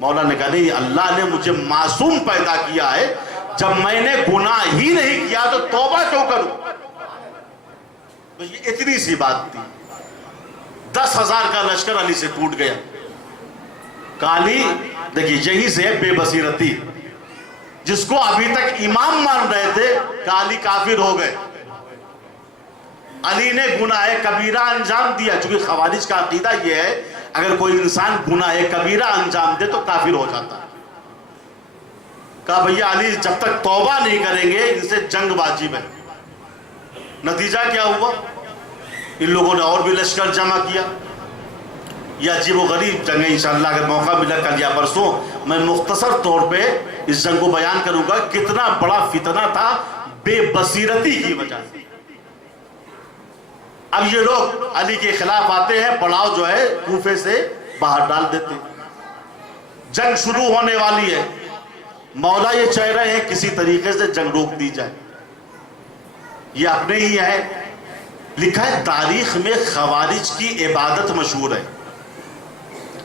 مولا نے کہا نہیں, اللہ نے مجھے معصوم پیدا کیا ہے, جب میں نے گناہ ہی نہیں کیا تو توبہ کیوں کروں؟ تو یہ اتنی سی بات تھی. 10,000 کا لشکر علی سے ٹوٹ گیا. کالی دیکھیے یہی سے بے بصیرتی, جس کو ابھی تک امام مان رہے تھے کالی کافر ہو گئے. علی نے گناہ کبیرہ انجام دیا, چونکہ خوارج کا عقیدہ یہ ہے اگر کوئی انسان گناہ کبیرہ انجام دے تو کافر ہو جاتا ہے. کہا بھیا علی جب تک توبہ نہیں کریں گے ان سے جنگ واجب ہے. نتیجہ کیا ہوا؟ ان لوگوں نے اور بھی لشکر جمع کیا. یہ عجیب و غریب جنگ ہے. انشاءاللہ اگر موقع ملا کل یا پرسوں میں مختصر طور پہ اس جنگ کو بیان کروں گا. کتنا بڑا فتنہ تھا بے بصیرتی کی وجہ سے. اب یہ لوگ علی کے خلاف آتے ہیں, پڑاؤ جو ہے کوفے سے باہر ڈال دیتے. جنگ شروع ہونے والی ہے, مولا یہ چاہ رہے ہیں کسی طریقے سے جنگ روک دی جائے. یہ اپنے ہی ہے, لکھا ہے تاریخ میں خوارج کی عبادت مشہور ہے.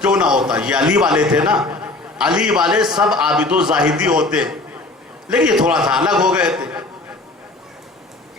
کیوں نہ ہوتا, یہ علی والے تھے نا, علی والے سب عابد و زاہدی ہوتے, لیکن یہ تھوڑا سا الگ ہو گئے تھے.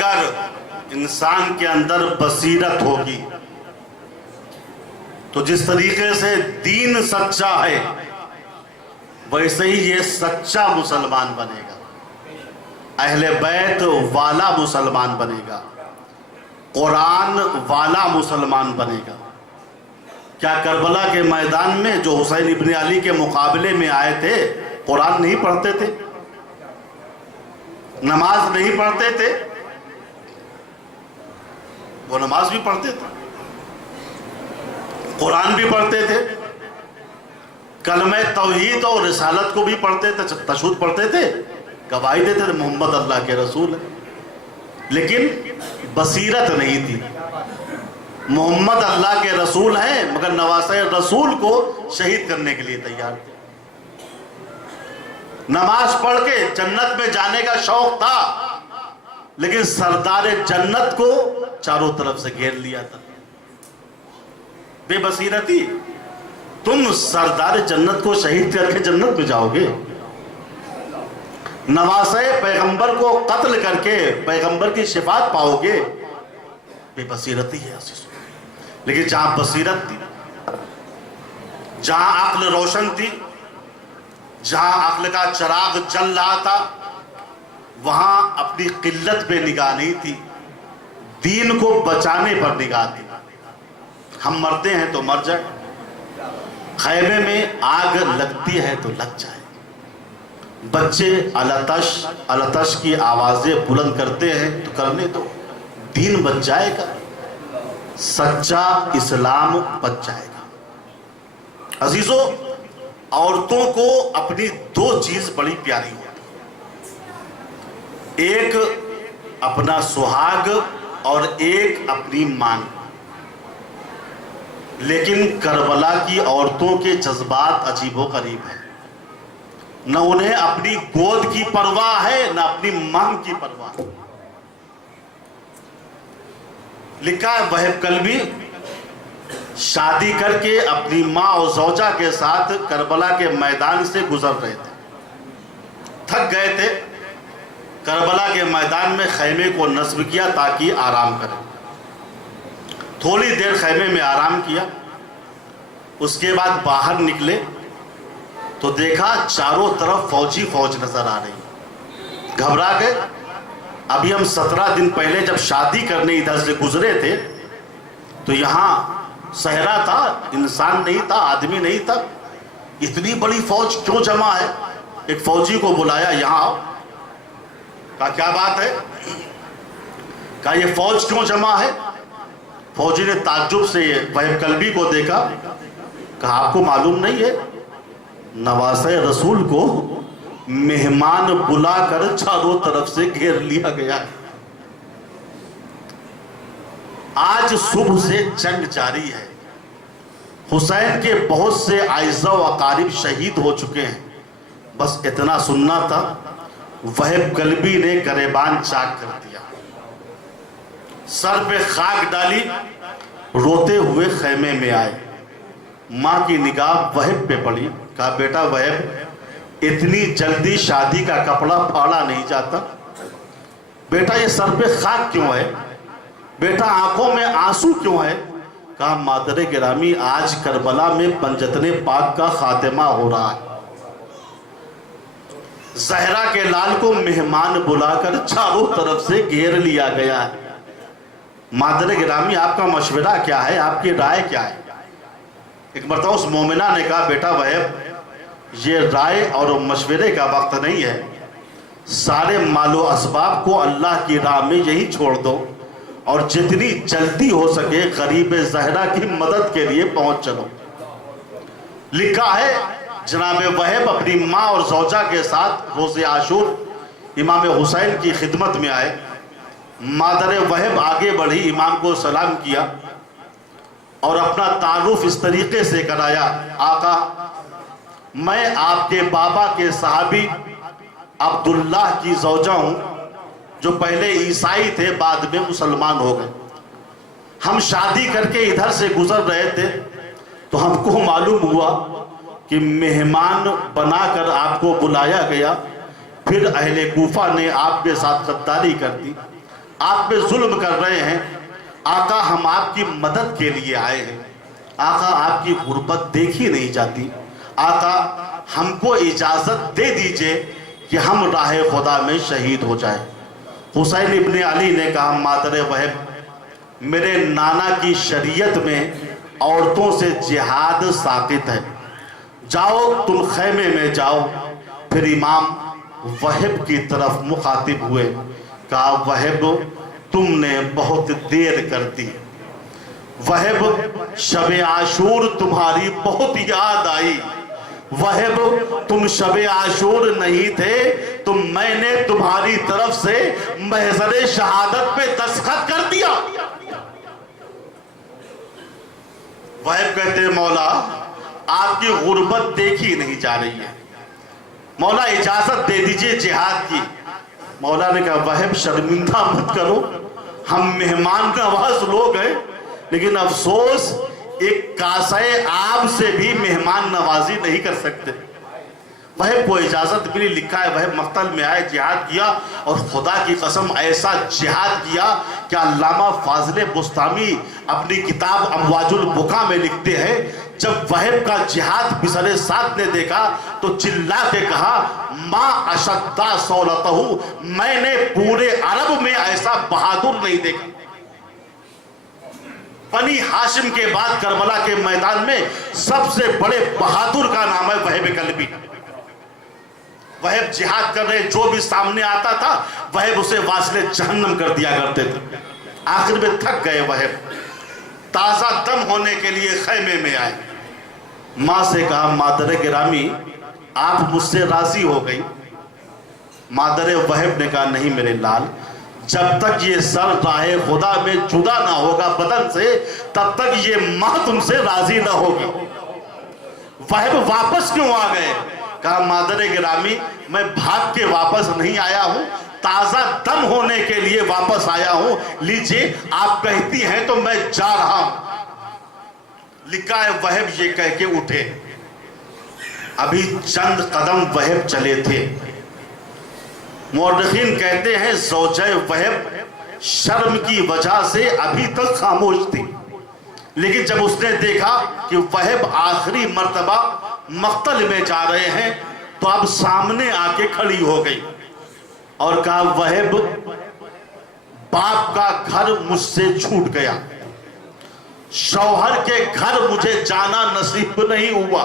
اگر انسان کے اندر بصیرت ہوگی تو جس طریقے سے دین سچا ہے ویسے ہی یہ سچا مسلمان بنے گا، اہل بیت والا مسلمان بنے گا، قرآن والا مسلمان بنے گا۔ کیا کربلا کے میدان میں جو حسین ابن علی کے مقابلے میں آئے تھے قرآن نہیں پڑھتے تھے، نماز نہیں پڑھتے تھے؟ وہ نماز بھی پڑھتے تھے، قرآن بھی پڑھتے تھے، کلمہ توحید اور رسالت کو بھی پڑھتے تھے، تشہد پڑھتے تھے، گواہی دیتے تھے محمد اللہ کے رسول ہے، لیکن بصیرت نہیں تھی۔ محمد اللہ کے رسول ہیں مگر نواسہ رسول کو شہید کرنے کے لیے تیار تھے۔ نماز پڑھ کے جنت میں جانے کا شوق تھا لیکن سردار جنت کو چاروں طرف سے گھیر لیا تھا۔ بے بصیرتی، تم سردار جنت کو شہید کر کے جنت میں جاؤ گے، نواسہ پیغمبر کو قتل کر کے پیغمبر کی شفاعت پاؤ گے، بے بصیرتی ہے۔ لیکن جہاں بصیرت تھی، جہاں عقل روشن تھی، جہاں عقل کا چراغ جل رہا تھا، وہاں اپنی قلت پہ نگاہ نہیں تھی، دین کو بچانے پر نگاہ تھی۔ ہم مرتے ہیں تو مر جائے، خیمے میں آگ لگتی ہے تو لگ جائے، بچے التش التش کی آوازیں بلند کرتے ہیں تو کرنے دو، دین بچ جائے گا، سچا اسلام بچ جائے گا۔ عزیزو، عورتوں کو اپنی دو چیز بڑی پیاری ہوتی، ایک اپنا سہاگ اور ایک اپنی مانگ، لیکن کربلا کی عورتوں کے جذبات عجیب و غریب ہیں، نہ انہیں اپنی گود کی پرواہ ہے نہ اپنی مانگ کی پرواہ۔ لکھا ہے وہب کلبی شادی کر کے اپنی ماں اور زوجہ کے ساتھ کربلا کے میدان سے گزر رہے تھے، تھک گئے تھے، کربلا کے میدان میں خیمے کو نصب کیا تاکہ آرام کریں۔ تھوڑی دیر خیمے میں آرام کیا، اس کے بعد باہر نکلے تو دیکھا چاروں طرف فوجی فوج نظر آ رہی، گھبرا گئے۔ ابھی ہم 17 دن پہلے جب شادی کرنے ادھر سے گزرے تھے تو یہاں صحرا تھا، انسان نہیں تھا، آدمی نہیں تھا، اتنی بڑی فوج کیوں جمع ہے؟ ایک فوجی کو بلایا، یہاں آؤ۔ کہا کیا بات ہے؟ کہا یہ فوج کیوں جمع ہے؟ فوجی نے تعجب سے وہب کلبی کو دیکھا، کہا آپ کو معلوم نہیں ہے نواسہ رسول کو مہمان بلا کر چاروں طرف سے گھیر لیا گیا ہے، آج صبح سے جنگ جاری ہے، حسین کے بہت سے اعزاء و اقارب شہید ہو چکے ہیں، بس اتنا سننا تھا۔ وہب کلبی نے گریبان چاک کر دیا، سر پہ خاک ڈالی، روتے ہوئے خیمے میں آئے۔ ماں کی نگاہ وہب پہ پڑی، کہا بیٹا وہب، اتنی جلدی شادی کا کپڑا پھاڑا نہیں جاتا، بیٹا یہ سر پہ خاک کیوں ہے، بیٹا آنکھوں میں آنسو کیوں ہے؟ کہا مادر گرامی، آج کربلا میں پنجتن پاک کا خاتمہ ہو رہا ہے، زہرا کے لال کو مہمان بلا کر چاروں طرف سے گھیر لیا گیا ہے، مادر گرامی آپ کا مشورہ کیا ہے، آپ کی رائے کیا ہے؟ ایک مرتبہ اس مومنہ نے کہا بیٹا وہب، یہ رائے اور مشورے کا وقت نہیں ہے، سارے مال و اسباب کو اللہ کی راہ میں یہی چھوڑ دو اور جتنی جلدی ہو سکے غریب زہرا کی مدد کے لیے پہنچ چلو۔ لکھا ہے جناب وہب اپنی ماں اور زوجہ کے ساتھ روز عاشور امام حسین کی خدمت میں آئے، مادر وہب آگے بڑھی، امام کو سلام کیا اور اپنا تعارف اس طریقے سے کرایا، آقا میں آپ کے بابا کے صحابی عبداللہ کی زوجہ ہوں جو پہلے عیسائی تھے بعد میں مسلمان ہو گئے، ہم شادی کر کے ادھر سے گزر رہے تھے تو ہم کو معلوم ہوا کہ مہمان بنا کر آپ کو بلایا گیا، پھر اہل کوفہ نے آپ کے ساتھ غداری کر دی، آپ پہ ظلم کر رہے ہیں، آقا ہم آپ کی مدد کے لیے آئے ہیں، آقا آپ کی غربت دیکھی نہیں جاتی، آقا ہم کو اجازت دے دیجئے کہ ہم راہ خدا میں شہید ہو جائیں۔ حسین ابن علی نے کہا مادر وہب میرے نانا کی شریعت میں عورتوں سے جہاد ساقط ہے، جاؤ تم خیمے میں جاؤ۔ پھر امام وہب کی طرف مخاطب ہوئے، کہا وہب تم نے بہت دیر کر دی، وہب شب عاشور تمہاری بہت یاد آئی، وہب تم شب عاشور نہیں تھے تو میں نے تمہاری طرف سے محضر شہادت پہ دستخط کر دیا۔ وہب کہتے ہیں مولا آپ کی غربت دیکھی نہیں جا رہی ہے، مولا اجازت دے دیجئے جہاد کی۔ مولا نے کہا وہب شرمندہ مت کرو، ہم مہمان نواز لوگ ہیں، لیکن افسوس ایک کاسہ آب سے بھی مہمان نوازی نہیں کر سکتے۔ وہب کو اجازت ملی، لکھا ہے وہب مقتل میں آئے، جہاد کیا، اور خدا کی قسم ایسا جہاد کیا کہ علامہ فاضل بستامی اپنی کتاب امواج البکا میں لکھتے ہیں جب وہب کا جہاد بسر سعد نے دیکھا تو چلا کے کہا ما اشدہ صولتہو، میں نے پورے عرب میں ایسا بہادر نہیں دیکھا۔ بنی ہاشم کے بعد کربلا کے میدان میں سب سے بڑے بہادر کا نام ہے وہب کلبی۔ وہب جہاد کر رہے، جو بھی سامنے آتا تھا وہب اسے واصل جہنم کر دیا کرتے تھے۔ آخر میں تھک گئے وہب، تازہ دم ہونے کے لیے خیمے میں آئے، ماں سے کہا مادر گرامی آپ مجھ سے راضی ہو گئی؟ مادر وہب نے کہا نہیں میرے لال، جب تک یہ سر راہ خدا میں جدا نہ ہوگا بدن سے تب تک یہ ماں تم سے راضی نہ ہوگی۔ وہب واپس کیوں آ گئے؟ کہا مادر گرامی میں بھاگ کے واپس نہیں آیا ہوں، تازہ دم ہونے کے لیے واپس آیا ہوں، لیجئے آپ کہتی ہیں تو میں جا رہا ہوں۔ لکھا ہے وہب یہ کہہ کے اٹھے، ابھی چند قدم وہب چلے تھے، مورخین کہتے ہیں زوجہ وہب شرم کی وجہ سے ابھی تک خاموش تھی، لیکن جب اس نے دیکھا کہ وہب آخری مرتبہ مقتل میں جا رہے ہیں تو اب سامنے آ کے کھڑی ہو گئی اور کہا وہب باپ کا گھر مجھ سے چھوٹ گیا، شوہر کے گھر مجھے جانا نصیب نہیں ہوا،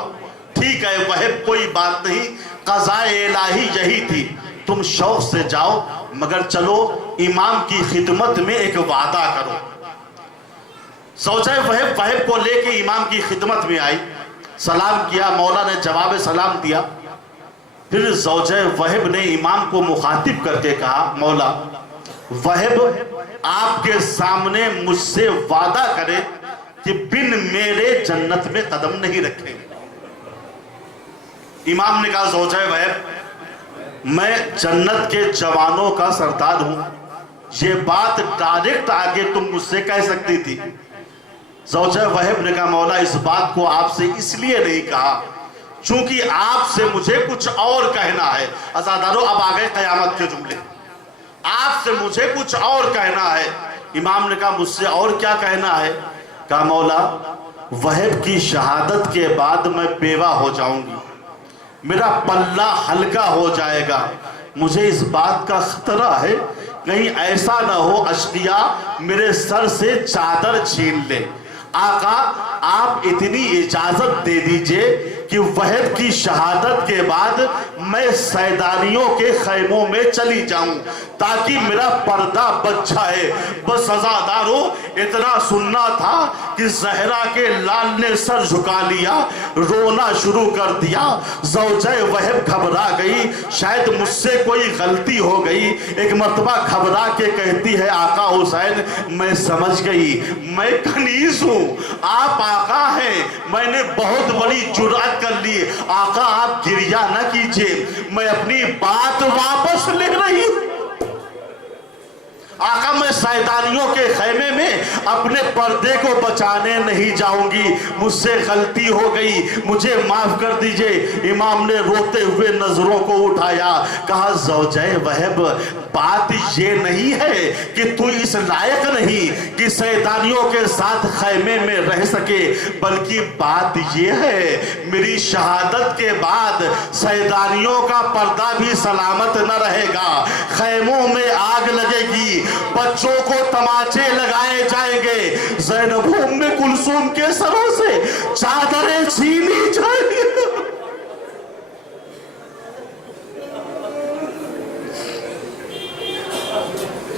ٹھیک ہے وہب کوئی بات نہیں، قضاء الہی یہی تھی، تم شوق سے جاؤ مگر چلو امام کی خدمت میں ایک وعدہ کرو۔ زوجہ وہب کو لے کے امام کی خدمت میں آئی، سلام کیا، مولا نے جواب سلام دیا۔ پھر زوجہ وہب نے امام کو مخاطب کر کے کہا مولا وہب آپ کے سامنے مجھ سے وعدہ کرے کہ بن میرے جنت میں قدم نہیں رکھیں گے۔ امام نے کہا زوجہ وہب میں جنت کے جوانوں کا سردار ہوں، یہ بات ڈائریکٹ آگے تم مجھ سے کہہ سکتی تھی۔ زوجہ وہب نے کہا مولا اس بات کو آپ سے اس لیے نہیں کہا چونکہ آپ سے مجھے کچھ اور کہنا ہے۔ عزادارو اب آگئے قیامت کے جملے، آپ سے مجھے کچھ اور کہنا ہے۔ امام نے کہا مجھ سے اور کیا کہنا ہے؟ کہا مولا وہب کی شہادت کے بعد میں بیوہ ہو جاؤں گی، میرا پلہ ہلکا ہو جائے گا، مجھے اس بات کا خطرہ ہے کہیں ایسا نہ ہو اشقیاء میرے سر سے چادر چھین لے۔ آقا آپ اتنی اجازت دے دیجئے کہ وہب کی شہادت کے بعد میں سیدانیوں کے خیموں میں چلی جاؤں تاکہ میرا پردہ بچ جائے۔ بس عزادارو اتنا سننا تھا کہ زہرا کے لال نے سر جھکا لیا، رونا شروع کر دیا۔ زوجہ وہب گھبرا گئی، شاید مجھ سے کوئی غلطی ہو گئی، ایک مرتبہ گھبرا کے کہتی ہے آقا حسین میں سمجھ گئی، میں کنیز ہوں، آپ آقا ہیں، میں نے بہت بڑی جرأت کر لی، آقا آپ گریہ نہ کیجئے، میں اپنی بات واپس لے رہی ہوں۔ آقا میں شیطانیوں کے خیمے میں اپنے پردے کو بچانے نہیں جاؤں گی، مجھ سے غلطی ہو گئی، مجھے معاف کر دیجئے۔ امام نے روتے ہوئے نظروں کو اٹھایا، کہا زوجہ وہب بات یہ نہیں ہے کہ تو اس لائق نہیں کہ شیطانیوں کے ساتھ خیمے میں رہ سکے، بلکہ بات یہ ہے میری شہادت کے بعد شیطانیوں کا پردہ بھی سلامت نہ رہے گا، خیموں میں آگ لگے گی، بچوں کو تماچے لگائے جائیں گے، زینب ام کلثوم کے سروں سے چادریں چھینی جائیں گی۔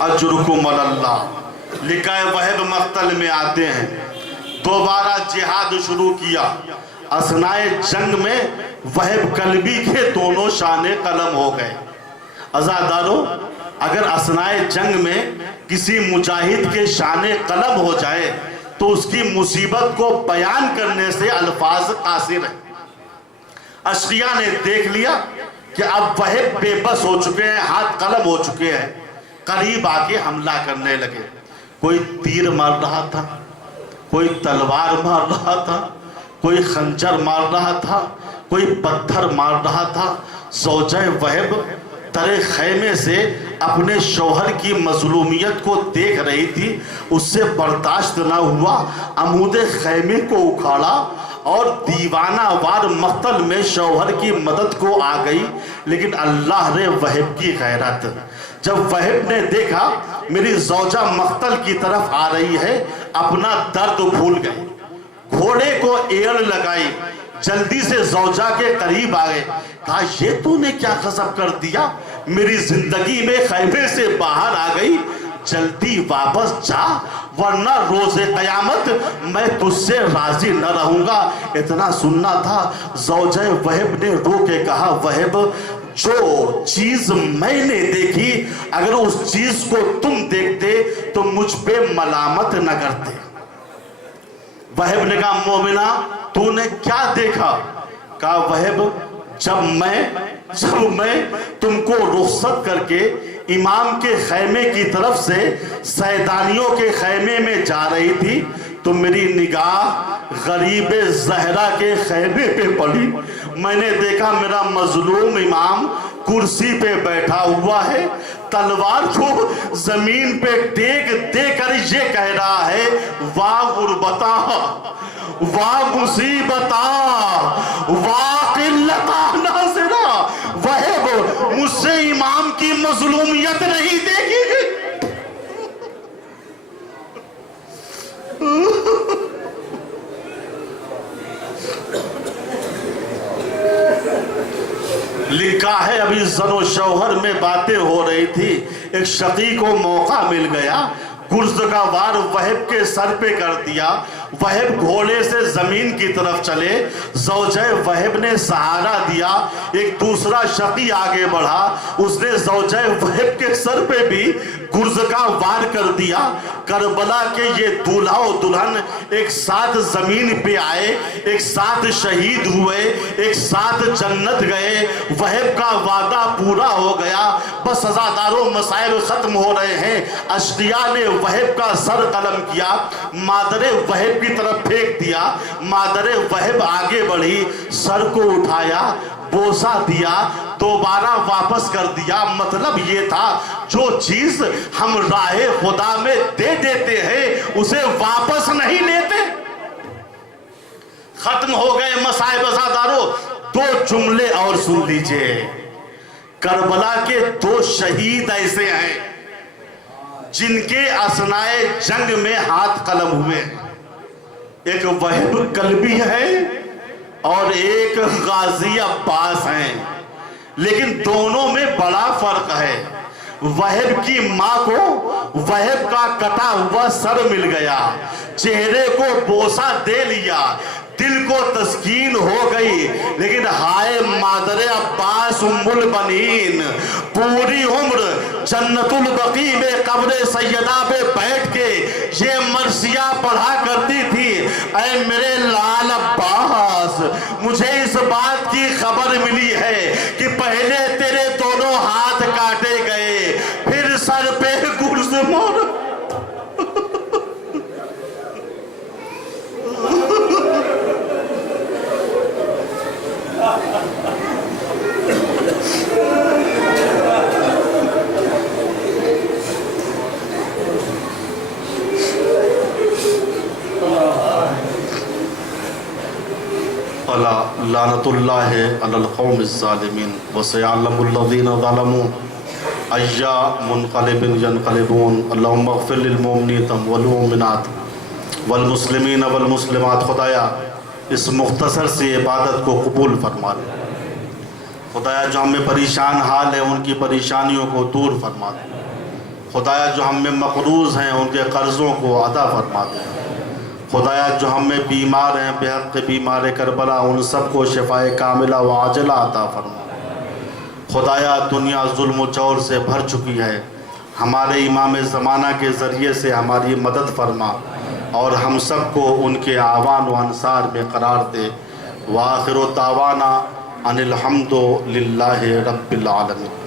اجرکم اللہ۔ لکھا ہے وہب مقتل میں آتے ہیں، دوبارہ جہاد شروع کیا، اثناء جنگ میں وہب کلبی کے دونوں شانے قلم ہو گئے۔ عزادارو، اگر اثناء جنگ میں کسی مجاہد کے شانے قلم ہو جائے تو اس کی مصیبت کو بیان کرنے سے الفاظ قاصر ہیں۔ اشقیاء نے دیکھ لیا کہ اب وہب بے بس ہو چکے ہیں، ہاتھ قلم ہو چکے ہیں، قریب آگے حملہ کرنے لگے۔ کوئی تیر مار رہا تھا، کوئی تلوار مار رہا تھا، کوئی خنجر مار رہا تھا، کوئی پتھر مار رہا تھا۔ زوجہ وہب ترے خیمے سے اپنے شوہر کی مظلومیت کو دیکھ رہی تھی، اس سے برداشت نہ ہوا، عمود خیمے کو اکھاڑا اور دیوانہ وار مقتل میں شوہر کی مدد کو آ گئی۔ لیکن اللہ نے وہب کی غیرت، جب وہب نے دیکھا میری زوجہ مقتل کی طرف آ رہی ہے، اپنا درد بھول گئے، گھوڑے کو ایڑ لگائی، جلدی سے زوجہ کے قریب آگئے، کہا یہ تو نے کیا غضب کر دیا، میری زندگی میں خیمے سے باہر آ گئی، جلدی واپس جا ورنہ روز قیامت میں تجھ سے راضی نہ رہوں گا۔ اتنا سننا تھا، زوجہ وہب نے رو کے کہا وہب جو چیز میں نے دیکھی اگر اس چیز کو تم دیکھتے تو مجھ پہ ملامت نہ کرتے۔ وہب نے کہا مومنہ تو نے کیا دیکھا؟ کہا وہب جب میں تم کو رخصت کر کے امام کے خیمے کی طرف سے سیدانیوں کے خیمے میں جا رہی تھی تو میری نگاہ غریب زہرا کے خیمے پہ پڑی، میں نے دیکھا میرا مظلوم امام کرسی پہ بیٹھا ہوا ہے، تلوار کو زمین پہ ٹیک دے کر یہ کہہ رہا ہے واہ غربتا، واہ مصیبتا، واہ قلتا ناصرہ۔ وہب مجھ سے امام کی مظلومیت نہیں دیکھی گئی۔ لکھا ہے ابھی زن و شوہر میں باتیں ہو رہی تھی، ایک شقی کو موقع مل گیا، گرز کا وار وہب کے سر پہ کر دیا، وہب گھوڑے سے زمین کی طرف چلے، زوجہ وہب نے سہارا دیا، ایک دوسرا شقی آگے بڑھا، اس نے زوجہ وہب کے سر پہ بھی گرز کا وار کر دیا۔ کربلا کے یہ دولہا و دلہن ایک ساتھ زمین پہ آئے، ایک ساتھ شہید ہوئے، ایک ساتھ جنت گئے، وہب کا وعدہ پورا ہو گیا، بس عزاداروں مسائل ختم ہو رہے ہیں۔ اشقیاء نے وہب کا سر قلم کیا، مادر وہب کی طرف پھینک دیا، مادر وہب آگے بڑھی، سر کو اٹھایا، بوسہ دیا، دوبارہ واپس کر دیا۔ مطلب یہ تھا جو چیز ہم راہ خدا میں دے دیتے ہیں اسے واپس نہیں لیتے۔ ختم ہو گئے مسائب عزاداروں۔ دو جملے اور سن لیجئے، کربلا کے دو شہید ایسے ہیں جن کے اثناء جنگ میں ہاتھ قلم ہوئے، ایک وہب کلبی ہے اور ایک غازی عباس ہیں، لیکن دونوں میں بڑا فرق ہے۔ وہب کی ماں کو وہب کا کٹا ہوا سر مل گیا، چہرے کو بوسہ دے لیا، دل کو تسکین ہو گئی، لیکن ہائے مادر عباس ام البنین پوری عمر جنت البقیع میں قبر سیدہ پہ بیٹھ کے یہ مرثیہ پڑھا کرتی تھی، اے میرے لال عباس مجھے اس بات کی خبر ملی ہے کہ پہلے تیرے دونوں ہاتھ کاٹے گئے، پھر سر پہ گرز لعنت اللہ علی القوم الظالمین وسیعلم الذین ظلموا ای منقلب ینقلبون اللہم اغفر للمؤمنین والمؤمنات والمسلمین والمسلمات. خدایا اس مختصر سی عبادت کو قبول فرما لے. خدایا جو ہم میں پریشان حال ہیں ان کی پریشانیوں کو دور فرما دے. خدایا جو ہم میں مقروض ہیں ان کے قرضوں کو ادا فرما دے. خدایا جو ہم میں بیمار ہیں بے حق بیمار کربلا ان سب کو شفائے کاملہ و عاجلہ عطا فرما. خدایا دنیا ظلم و جور سے بھر چکی ہے، ہمارے امام زمانہ کے ذریعے سے ہماری مدد فرما اور ہم سب کو ان کے اعوان و انصار میں قرار دے. وآخر دعوانا ان الحمد للہ رب العالمین.